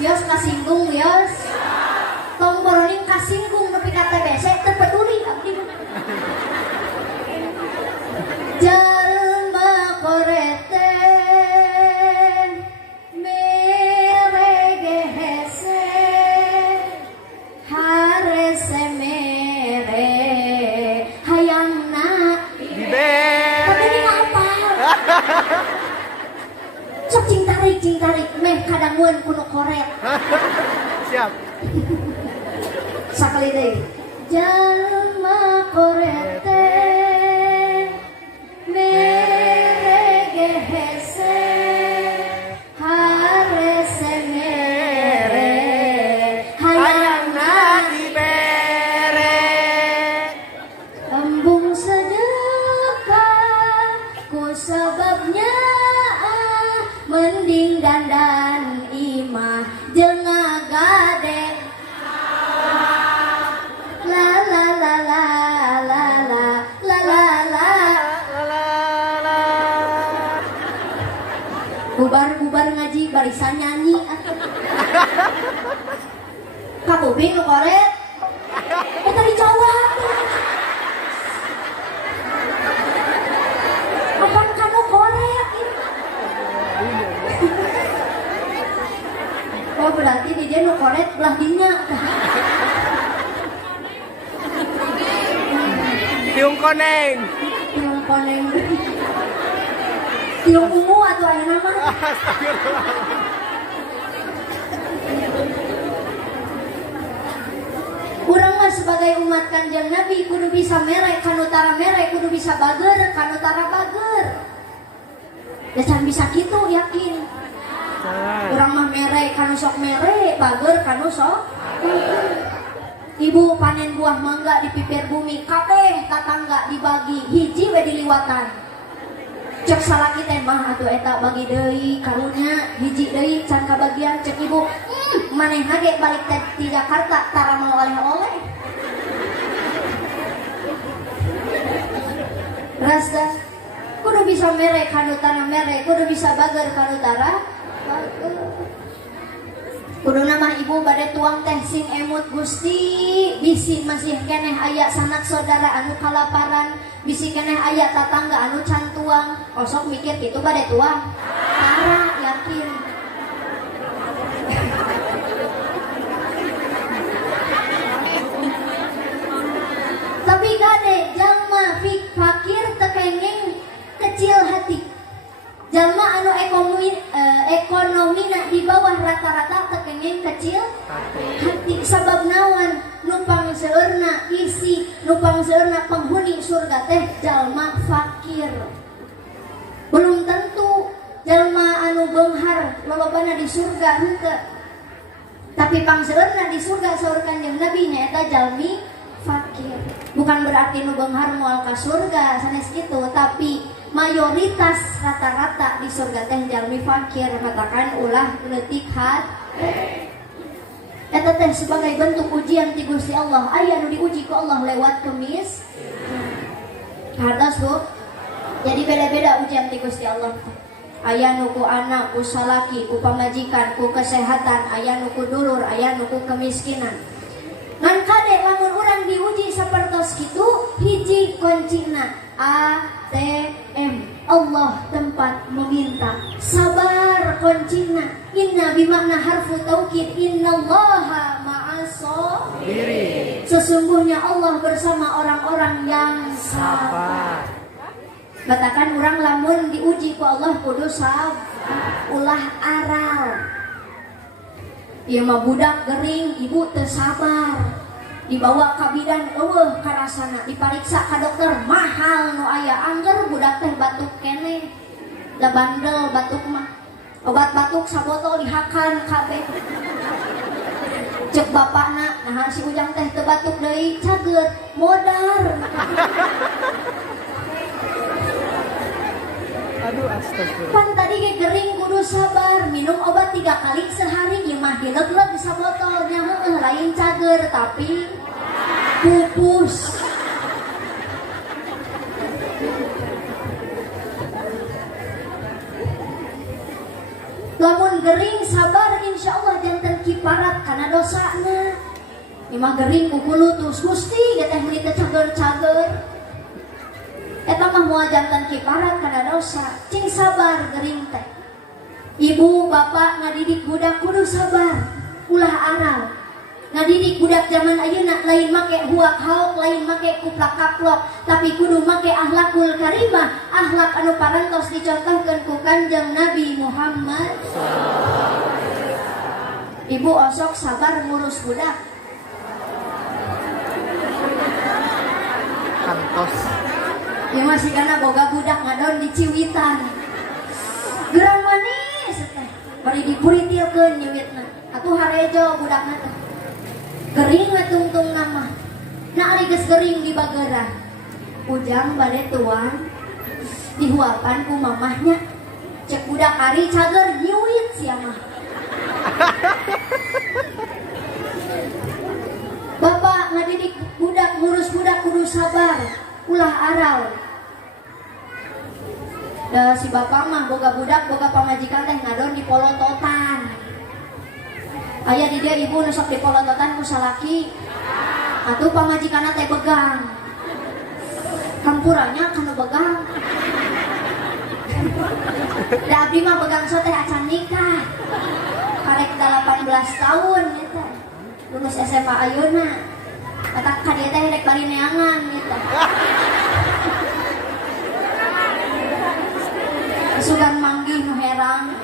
Yos kasinggung yos. Tong boroning kasinggung nepi ka TBC teu peduli abdi mah. Jalma korete merege hese harese mere hayangna tapi ini apa? Sok cing tarik meh kadangueun kuno korek. Siap. Sakali deui. Jalma korete merege hese harese mere hayangna dibere. embung sedekah ku sababnya mending dandan imah jeung ngagade la la la la la la la la la bubar ngaji barisan nyanyi kapuping nu korek eta dicawat kapan kamu korek oh berarti di dia nu korek belah dinya Tiung koneng. tiung ungu atau aya nama urang mah sebagai umat Kanjeng Nabi kudu bisa mere kanu tara mere kudu bisa bager kanu tara bager ya can bisa kitu yakin urang mah mere kanu sok mere bager kanu sok ibu panen buah mangga di pipir bumi kabeh tatangga dibagi hiji we diliwatan cek salaki teh mah atuh eta bagi deui karunya hiji deui can kabagian cek ibu manehna ge balik ti Jakarta tara mau oleh-oleh rasa kudu bisa mere kanu tanah mere kudu bisa bager kanu tara bager kudu nama ibu bade tuang teh sing emut Gusti bisi masih keneh aya sanak saudara anu kalaparan bisi keneh aya tatangga anu can tuang osok mikir kitu bade tuang tara yakin tapi gade jalma fakir tekengeng kecil hati jalma anu ekonomina di bawah rata-rata tekengeng kecil hati sabab naon nupang seueurna isi nupang seueurna penghuni surga teh jalma fakir belum tentu jalma anu beunghar lolobana di surga henteu tapi pangseueurna di surga saur Kanjeng Nabi nyaeta jalmi fakir bukan berarti nu beunghar moal ka surga sanes kitu tapi mayoritas rata-rata di surga teh jalmi fakir katakan ulah leutik hati eta teh sebagai bentuk ujian ti Gusti Allah aya nu diuji ku Allah lewat kemis hartos Bu jadi beda-beda ujian ti Gusti Allah aya nu ku anak ku salaki ku pamajikan ku kesehatan aya nu ku dulur aya nu ku kemiskinan ngan kade lamun urang diuji sapertos kitu hiji kuncina ATM Allah tempat meminta sabar kuncina inna bimakna harfu taukid innallaha ma'as-sabirin sesungguhnya Allah bersama orang-orang yang sabar katakan urang lamun diuji ku Allah kudu sabar ulah aral ieu mah budak gering ibu teu sabar dibawa ka bidan eueuh karasana dipariksa ka dokter mahal nu aya angger budak teh batuk keneh da bandel batuk mah obat batuk sabotol dihakan kabeh Cek bapakna, nah si Ujang teh teu batuk deui, cageut modar. Aduh, astagfirullah. Pan tadi ge gering kudu sabar, minum obat 3 kali sehari, ieu mah dileg-leg sabotolnya heueuh lain cager tapi pupus. Lamun gering sabar insyaallah janten kiparat kana dosana. Ieu mah gering ku kulutus Gusti ge teh meuli teh cager-cager. Eta mah moal janten kiparat kana dosa. Cing sabar gering teh. Ibu bapak ngadidik budak kudu sabar. Ulah aral. Ngadidik budak zaman ayeuna lain make huak hauk, lain make kuplak kaplok, tapi kudu make akhlakul karimah, akhlak anu parantos dicontohkeun ku Kanjeng Nabi Muhammad. Ibu osok sabar ngurus budak. Kantos. Ya masih kana boga budak ngadon di Ciwitan. Gerang manis teh. Bari dipuritilkeun nyiwitna. Atuh harejo budakna teh. Gering ngatungtung nama. Nah ari geus gering di bagera. Ujang bade tuan dihuapan ku mamahnya. Cek budak ari cager nyiwit sia mah. Bapak ngadidik budak, ngurus budak kudu sabar, ulah aral. Da si bapak mah boga budak, boga pamajikan teh ngadon di polototan. Aya di dia ibu nusok di polototan ku salaki. Atuh pamajikanna teh begang. Kampurannya kana begang. Da abdi mah begang so teh acan nikah. Karek 18 tahun eta. Lulus SMA ayeuna. Kata ka dieu teh rek bari neangan gitu. Sugan manggih nu herang.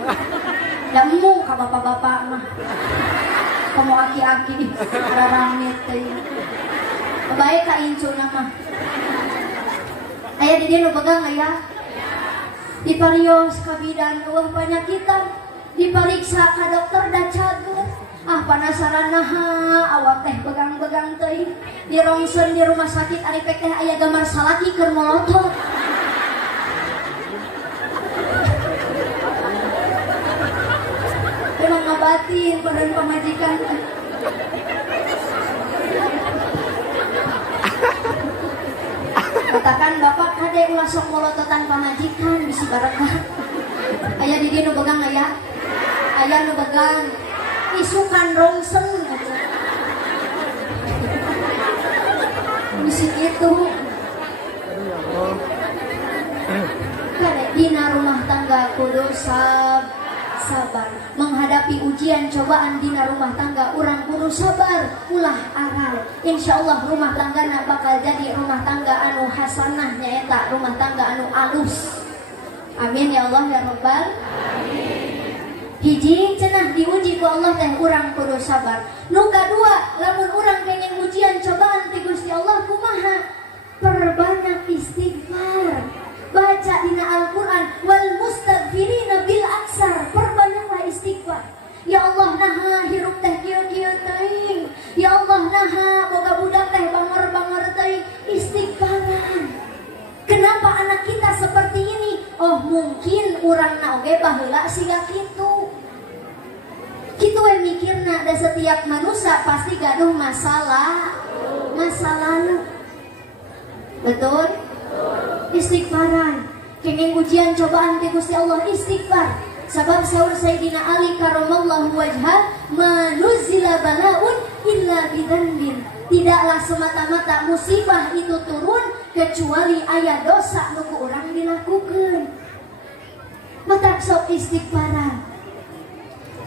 Da emu ka bapak-bapak mah. Kamu aki-aki raramit teh. Bae ka incuna mah. Aya di dieu nu begang aya. Diparios ka bidan eueuh panyakitan. Dipariksa ka dokter da cager. Ah panasaran naha awak teh begang-begang teuing. Dirongsen di rumah sakit ari pek teh aya gambar salaki keur molotot. Emang ngabatin padaun pamajikan. Katakan bapak kade ulah sok molototan pamajikan bisi barakah. Aya di dieu nu begang aya. Aya nu begang. Isukan rongsen aja. Bisi itu. Kade dina rumah tangga kudu sabar. Menghadapi ujian cobaan dina rumah tangga urang kudu sabar, ulah aral. Insyaallah rumah tanggana bakal jadi rumah tangga anu hasanah nyaeta rumah tangga anu alus. Amin ya Allah ya Rabbal alamin. Hiji cenah diuji ku Allah teh urang kudu sabar. Nu kadua lamun urang kenging ujian cobaan ti Gusti Allah kumaha? Perbanyak istighfar. Baca dina Al-Qur'an wal mustaghfirina bil aksar. Perbanyaklah istighfar. Ya Allah naha hirup teh kieu-kieu teuing. Ya Allah naha boga budak teh bangor-bangor teuing. Istighfaran. Kenapa anak kita seperti ini? Oh mungkin urangna oge baheula siga kitu. Kitu we mikirna da setiap manusia pasti gaduh masalah. Betul? Istighfaran. Kenging ujian cobaan ti Gusti Allah istighfar. Sabab saur Sayyidina Ali karamallahu wajhah, "Manuzila balaun illa bidzambin." Tidaklah semata-mata musibah itu turun kecuali aya dosa nu ku urang dilakukeun. Matak sok istighfaran.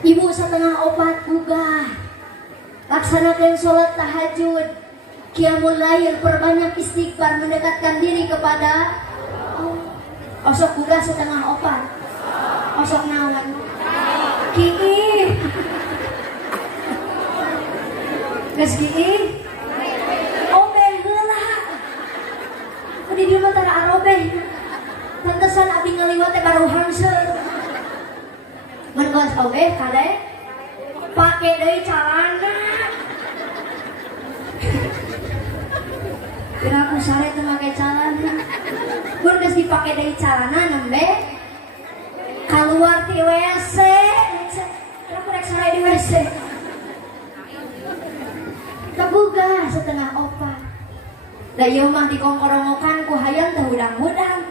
Ibu setengah opat gugah. Laksanakeun salat tahajud. Qiyamul lail, perbanyak istighfar, mendekatkan diri kepada Allah. Osok gugah setengah opat. Osok naon? Kieu. Geus kieu. Obeh heula. Di dieu mah tara arobeh. Pantesan abdi ngaliwat teh baru hamseur. Mun geus obeh kade pake deui carana. Kira aku sare teu make calana. Mun geus dipake deui calana nembe keluar ti WC. Kenapa rek sare di WC? Kebuka setengah opat. Da ieu mah dikongkorongokan ku hayang teh hudang-hudang.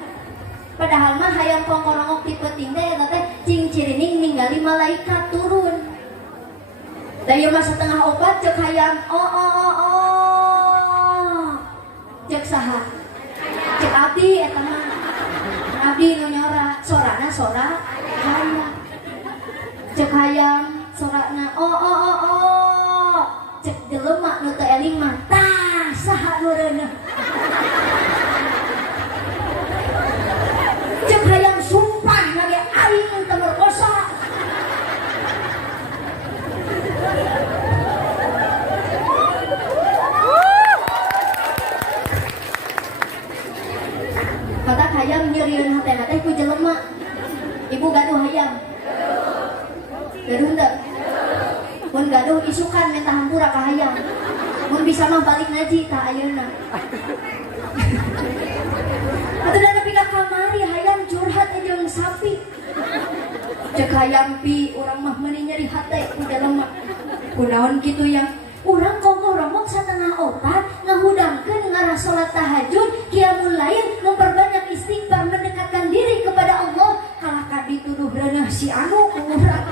Padahal mah hayang kongkorongok tipe tinggal eta teh cing cirining ningali malaikat turun. Da ieu mah setengah opat cek hayang cek saha? Cek abdi eta mah. Abdi nu nyora, sorana sora hayang. Cek hayang sorana cek jelema nu teu eling mah tah saha nu reuneuh. Cek hayang sumpah lagi aing teu merkosa. Kata hayang nyerieun hatena teh ku jelema. Ibu gaduh hayang. Gaduh teu? Mun gaduh isukan minta hampura ka hayang. Mun bisa mah balik ngaji tah ayeuna. Atuh da nepi ka kamari hayang curhat jeung sapi. Cek hayang pi urang mah meuni nyeri hate ku jelema. Kunaon kitu yang urang kongkorongok satengah opat ngahudangkeun ngarah salat tahajud qiyamul lail memperbanyak istighfar mendekatkan diri kepada Allah kalah ka dituduh reuneuh si anu ku urang.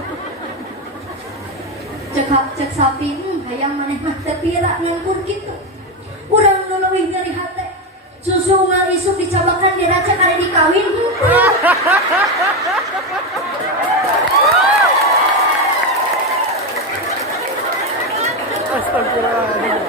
Cek sapi hayang maneh mah teu pira ngankur kitu. Urang nu leuwih nyeri hate. Susu mal isuk dicabakan diraca kare dikawin. Astagfirullahaladzim.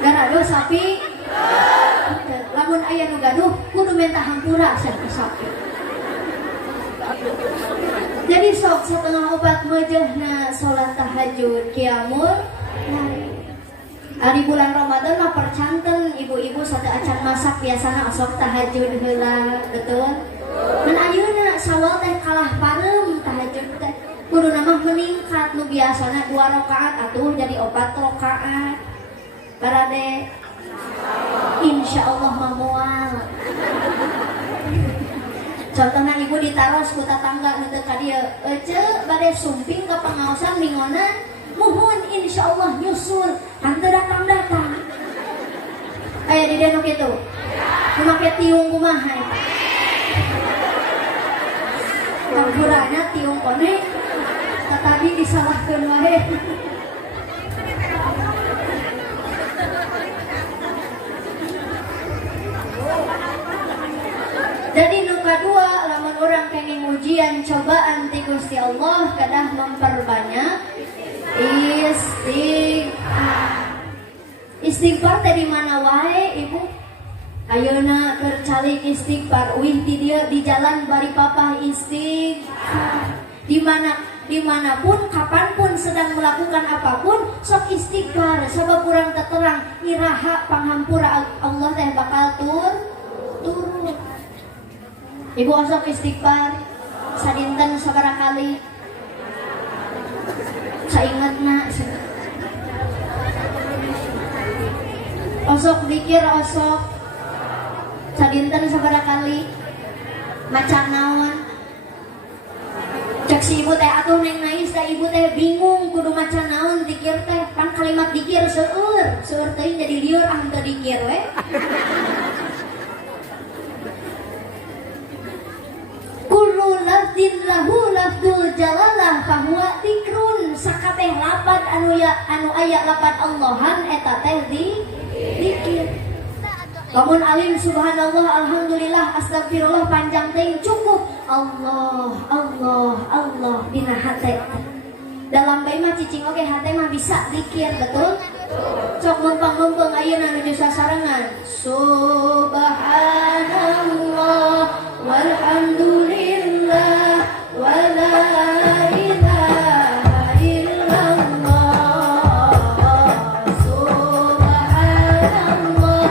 Gaduh sapi. Lamun aya nu gaduh kudu minta hampura sia sapi. Jadi sok setengah opat meujeuhna salat tahajud qiyamul lail. Ari bulan Ramadan mah percanten ibu-ibu sate acan masak biasana osok tahajud heula, betul? Mun ayeuna sawal teh kalah pareum tahajud teh. Kuduna mah meningkat nu biasana 2 rakaat atuh jadi 4 rakaat. Barade insyaallah mah moal. Contohna ibu ditaros ku tatangga nu teu ka dieu, "Ece bade sumping ka pangaosan mingonan, muhun insyaallah nyusul." Kan teu datang-datang. Aya di dieu nu kitu. Nu make tiung kumaha eta? Kampurana tiung kone tadi disalahkeun wae. Jadi nu kadua lamun urang kenging ujian cobaan ti Gusti Allah kadah memperbanyak istighfar. Istighfar teh di mana wae ibu? Ayeuna keur calik istighfar, wih di dieu di jalan bari papah istighfar. Dimanapun, kapanpun sedang melakukan apapun, sok istighfar. Sebab urang terang iraha panghampura Allah teh bakal turun. Ibu osok istighfar sadinten sabaraha kali? Saingatna. Osok zikir osok sadinten sabaraha kali? Maca naon? Cek si ibu teh atuh neng nais da ibu teh bingung kudu maca naon zikir teh. Pan kalimat zikir seueur teuing jadi lieur ah teu zikir we. Kullu lafdin lahu lafdul jalalah fahuwa dzikrun. Sakabeh lapat anu aya lapat Allahan eta teh zikir. Lamun alim subhanallah alhamdulillah astagfirullah panjang teuing cukup. Allah dina hate. Dalam bayi mah cicing oge hate mah bisa zikir, betul? Sok mumpang-mumpang ayeuna nuju sasarengan. Subhanallah walhamdulillah wala ilaha illallah. Subhanallah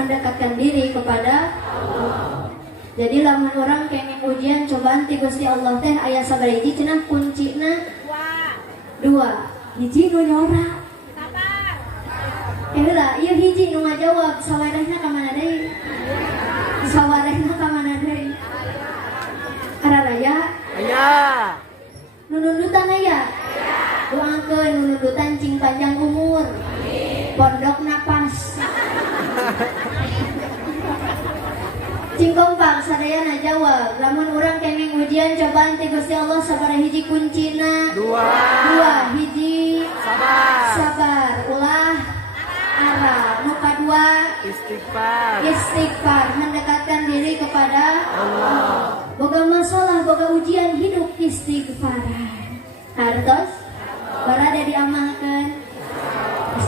mendekatkan diri kepada Allah. Jadi lamun orang kenging ujian cobaan ti Gusti Allah teh aya sabaraha cenah kuncina? Dua. Hiji nu nyora. Heula, ieu hiji nu ngajawab sawarehna ka mana deui? Sawarehna ka mana deui? Araraya? Aya. Nu nundutan aya? Doakeun nu nundutan cing panjang umur. Pondok napas. Cing kompak sadayana jawab. Lamun urang kenging ujian cobaan ti Gusti Allah sabaraha hiji kuncina? Dua. Hiji sabar. Ulah ara. Nu kadua istighfar, mendekatkan diri kepada Allah. Boga masalah, boga ujian hidup istighfar. Hartos barada diamalkan.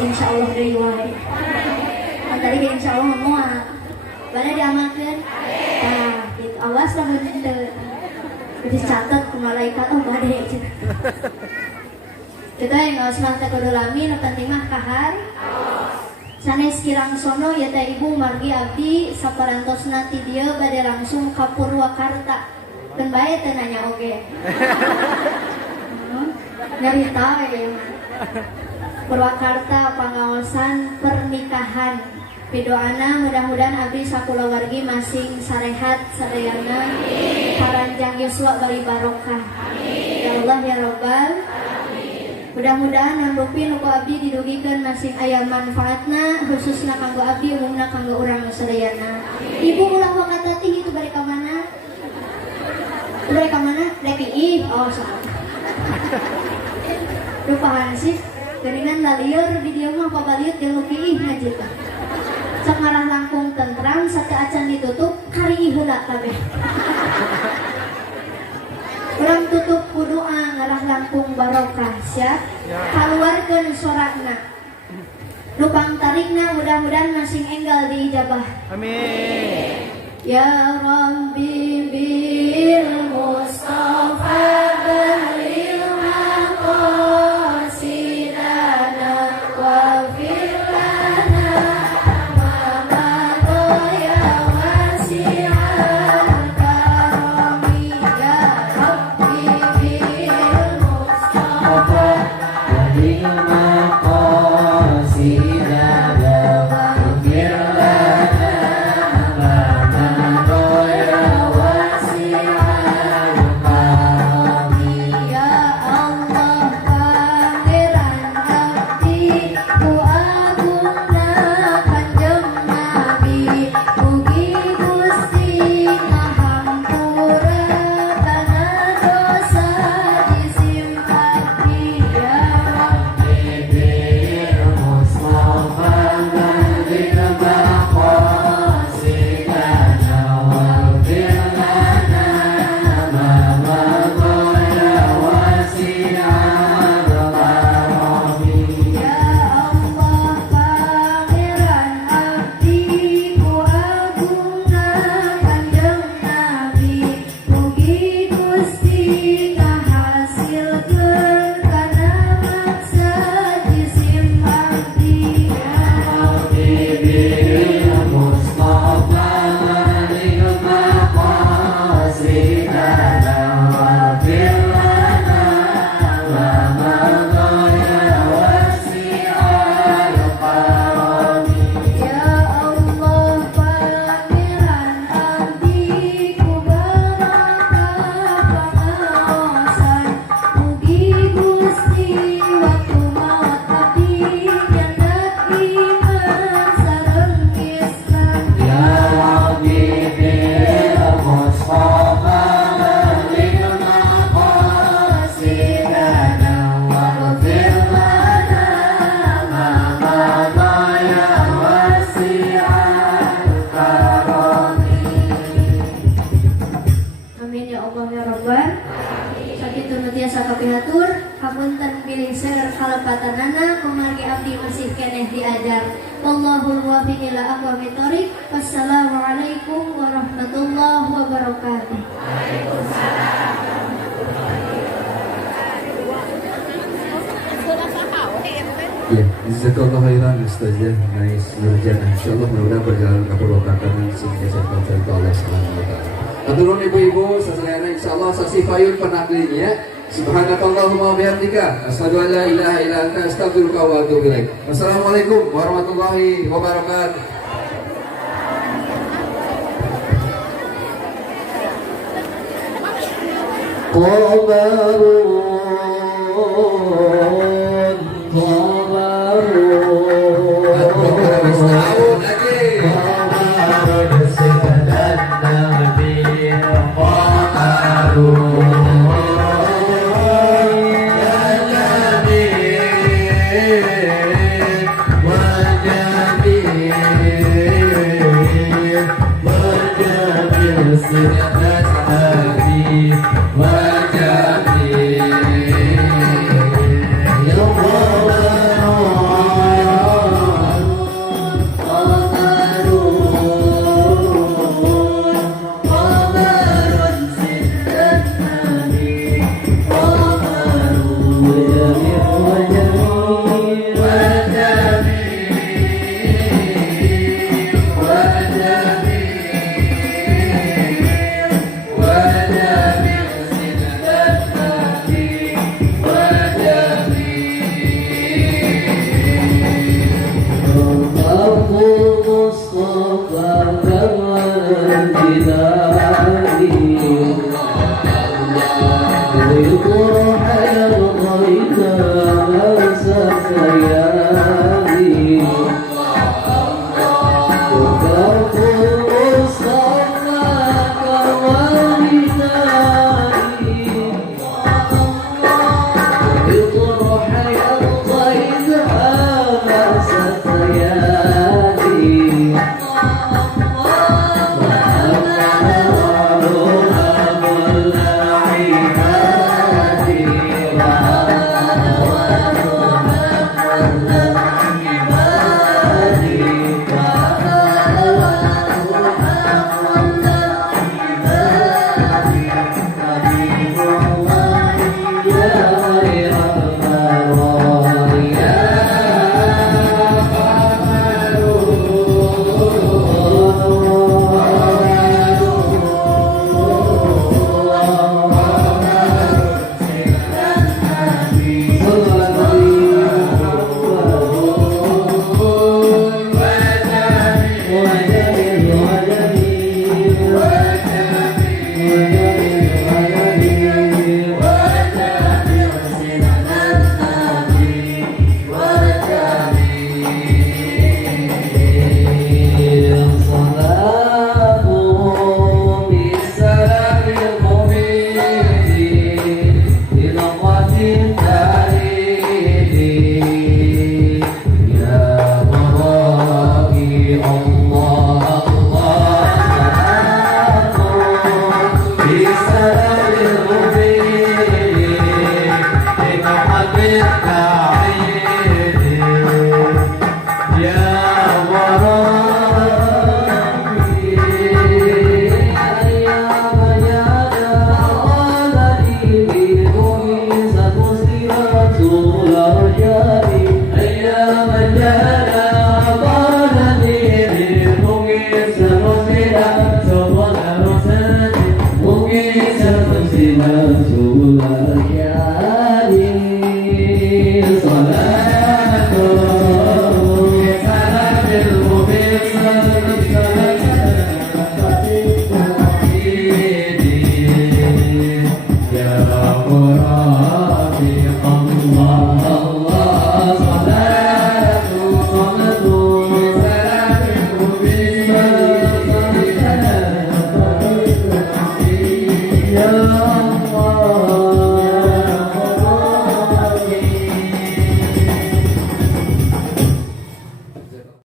Insyaallah deui wae. Tadi insyaallah moal. Barada diamalkan. Nah, gitu. Awas lamun teu dicatat ku malaikat bade cenah. Kita yang ngaosna teh kudu lami nu penting mah kahar. Sanes kirang sono ya teh ibu margi abdi saparantosna ti dieu bade langsung ka Purwakarta. Keun bae teh nanya oge. Nyarita we mah. Purwakarta pangaosan pernikahan. Pidoana mudah-mudahan abdi sakulawargi masing sarehat sadayana. Paranjang yuswa bari barokah. Ya Allah ya Rabbal. Mudah-mudahan nan rupi nu ku abdi didugikeun masing aya manfaatna khususna kanggo abdi umumna kanggo urang sadayana. Ibu ulah wakatati itu bari ka mana? Bari ka mana? Rek ih. Oh, salah. Rupahan sih geuningan lalieur di dieu mah pabaliut jeung nu ih ngaji teh. Sok ngarah langkung tentram sateu acan ditutup kari heula kabeh. Urang tutup ku doa ngarah langkung barokah siap. Kaluarkeun sorakna. Lubang tarikna mudah-mudahan masing enggal diijabah. Amin. Ya Rabbi bil Mustafa balil maqasidana wa fil lana ma madaya wasi'al karami ya Rabbi bil Mustafa balil maqasidana waghfir lana ma madaya wasi'al karami. Ya Allah pangeran abdi ku agungna kanjeng Nabi mugi Gusti ngahampura kana dosa jisim abdi ya Rabbi bil Mustafa balil maqasidana waghfir lana ma madaya wasi'al karami. Ya Allah pangeran abdi ku agungna kanjeng Nabi mugi Gusti ngahasilkeun kana maksa jisim abdi ya Rabbi bil Mustafa balil maqasidana waghfir lana ma madaya wasi'al karami. Ya Allah pangeran abdi ku barakah pangaosan mugi Gusti waktu maot abdi nyandak iman sareng Islam Ya Rabbi bil Mustafa balil maqasidana waghfir lana ma madaya wasi'al karami. Amin ya Allah ya Rabbal. Sakitu nu tiasa kapihatur, hapunten piling seger kalepatanana kumargi abdi masih keneh diajar. Wallahul muwaffiq ila aqwamit thoriq. Wassalamualaikum warahmatullahi wabarakatuh. Ya, jazakallah khairan Ustazah Nais Nurjana. Insyaallah mudah-mudahan berjalan keberkahan sehingga sampai ke Allah Subhanahu wa taala. Aturun ibu-ibu sasadayana insyaallah sasi payun penaklinya ya. Subhanakallahumma wa bihamdika asyhadu an la ilaha illa anta astaghfiruka wa atubu ilaik. Wassalamualaikum warahmatullahi wabarakatuh. Mungkin seperti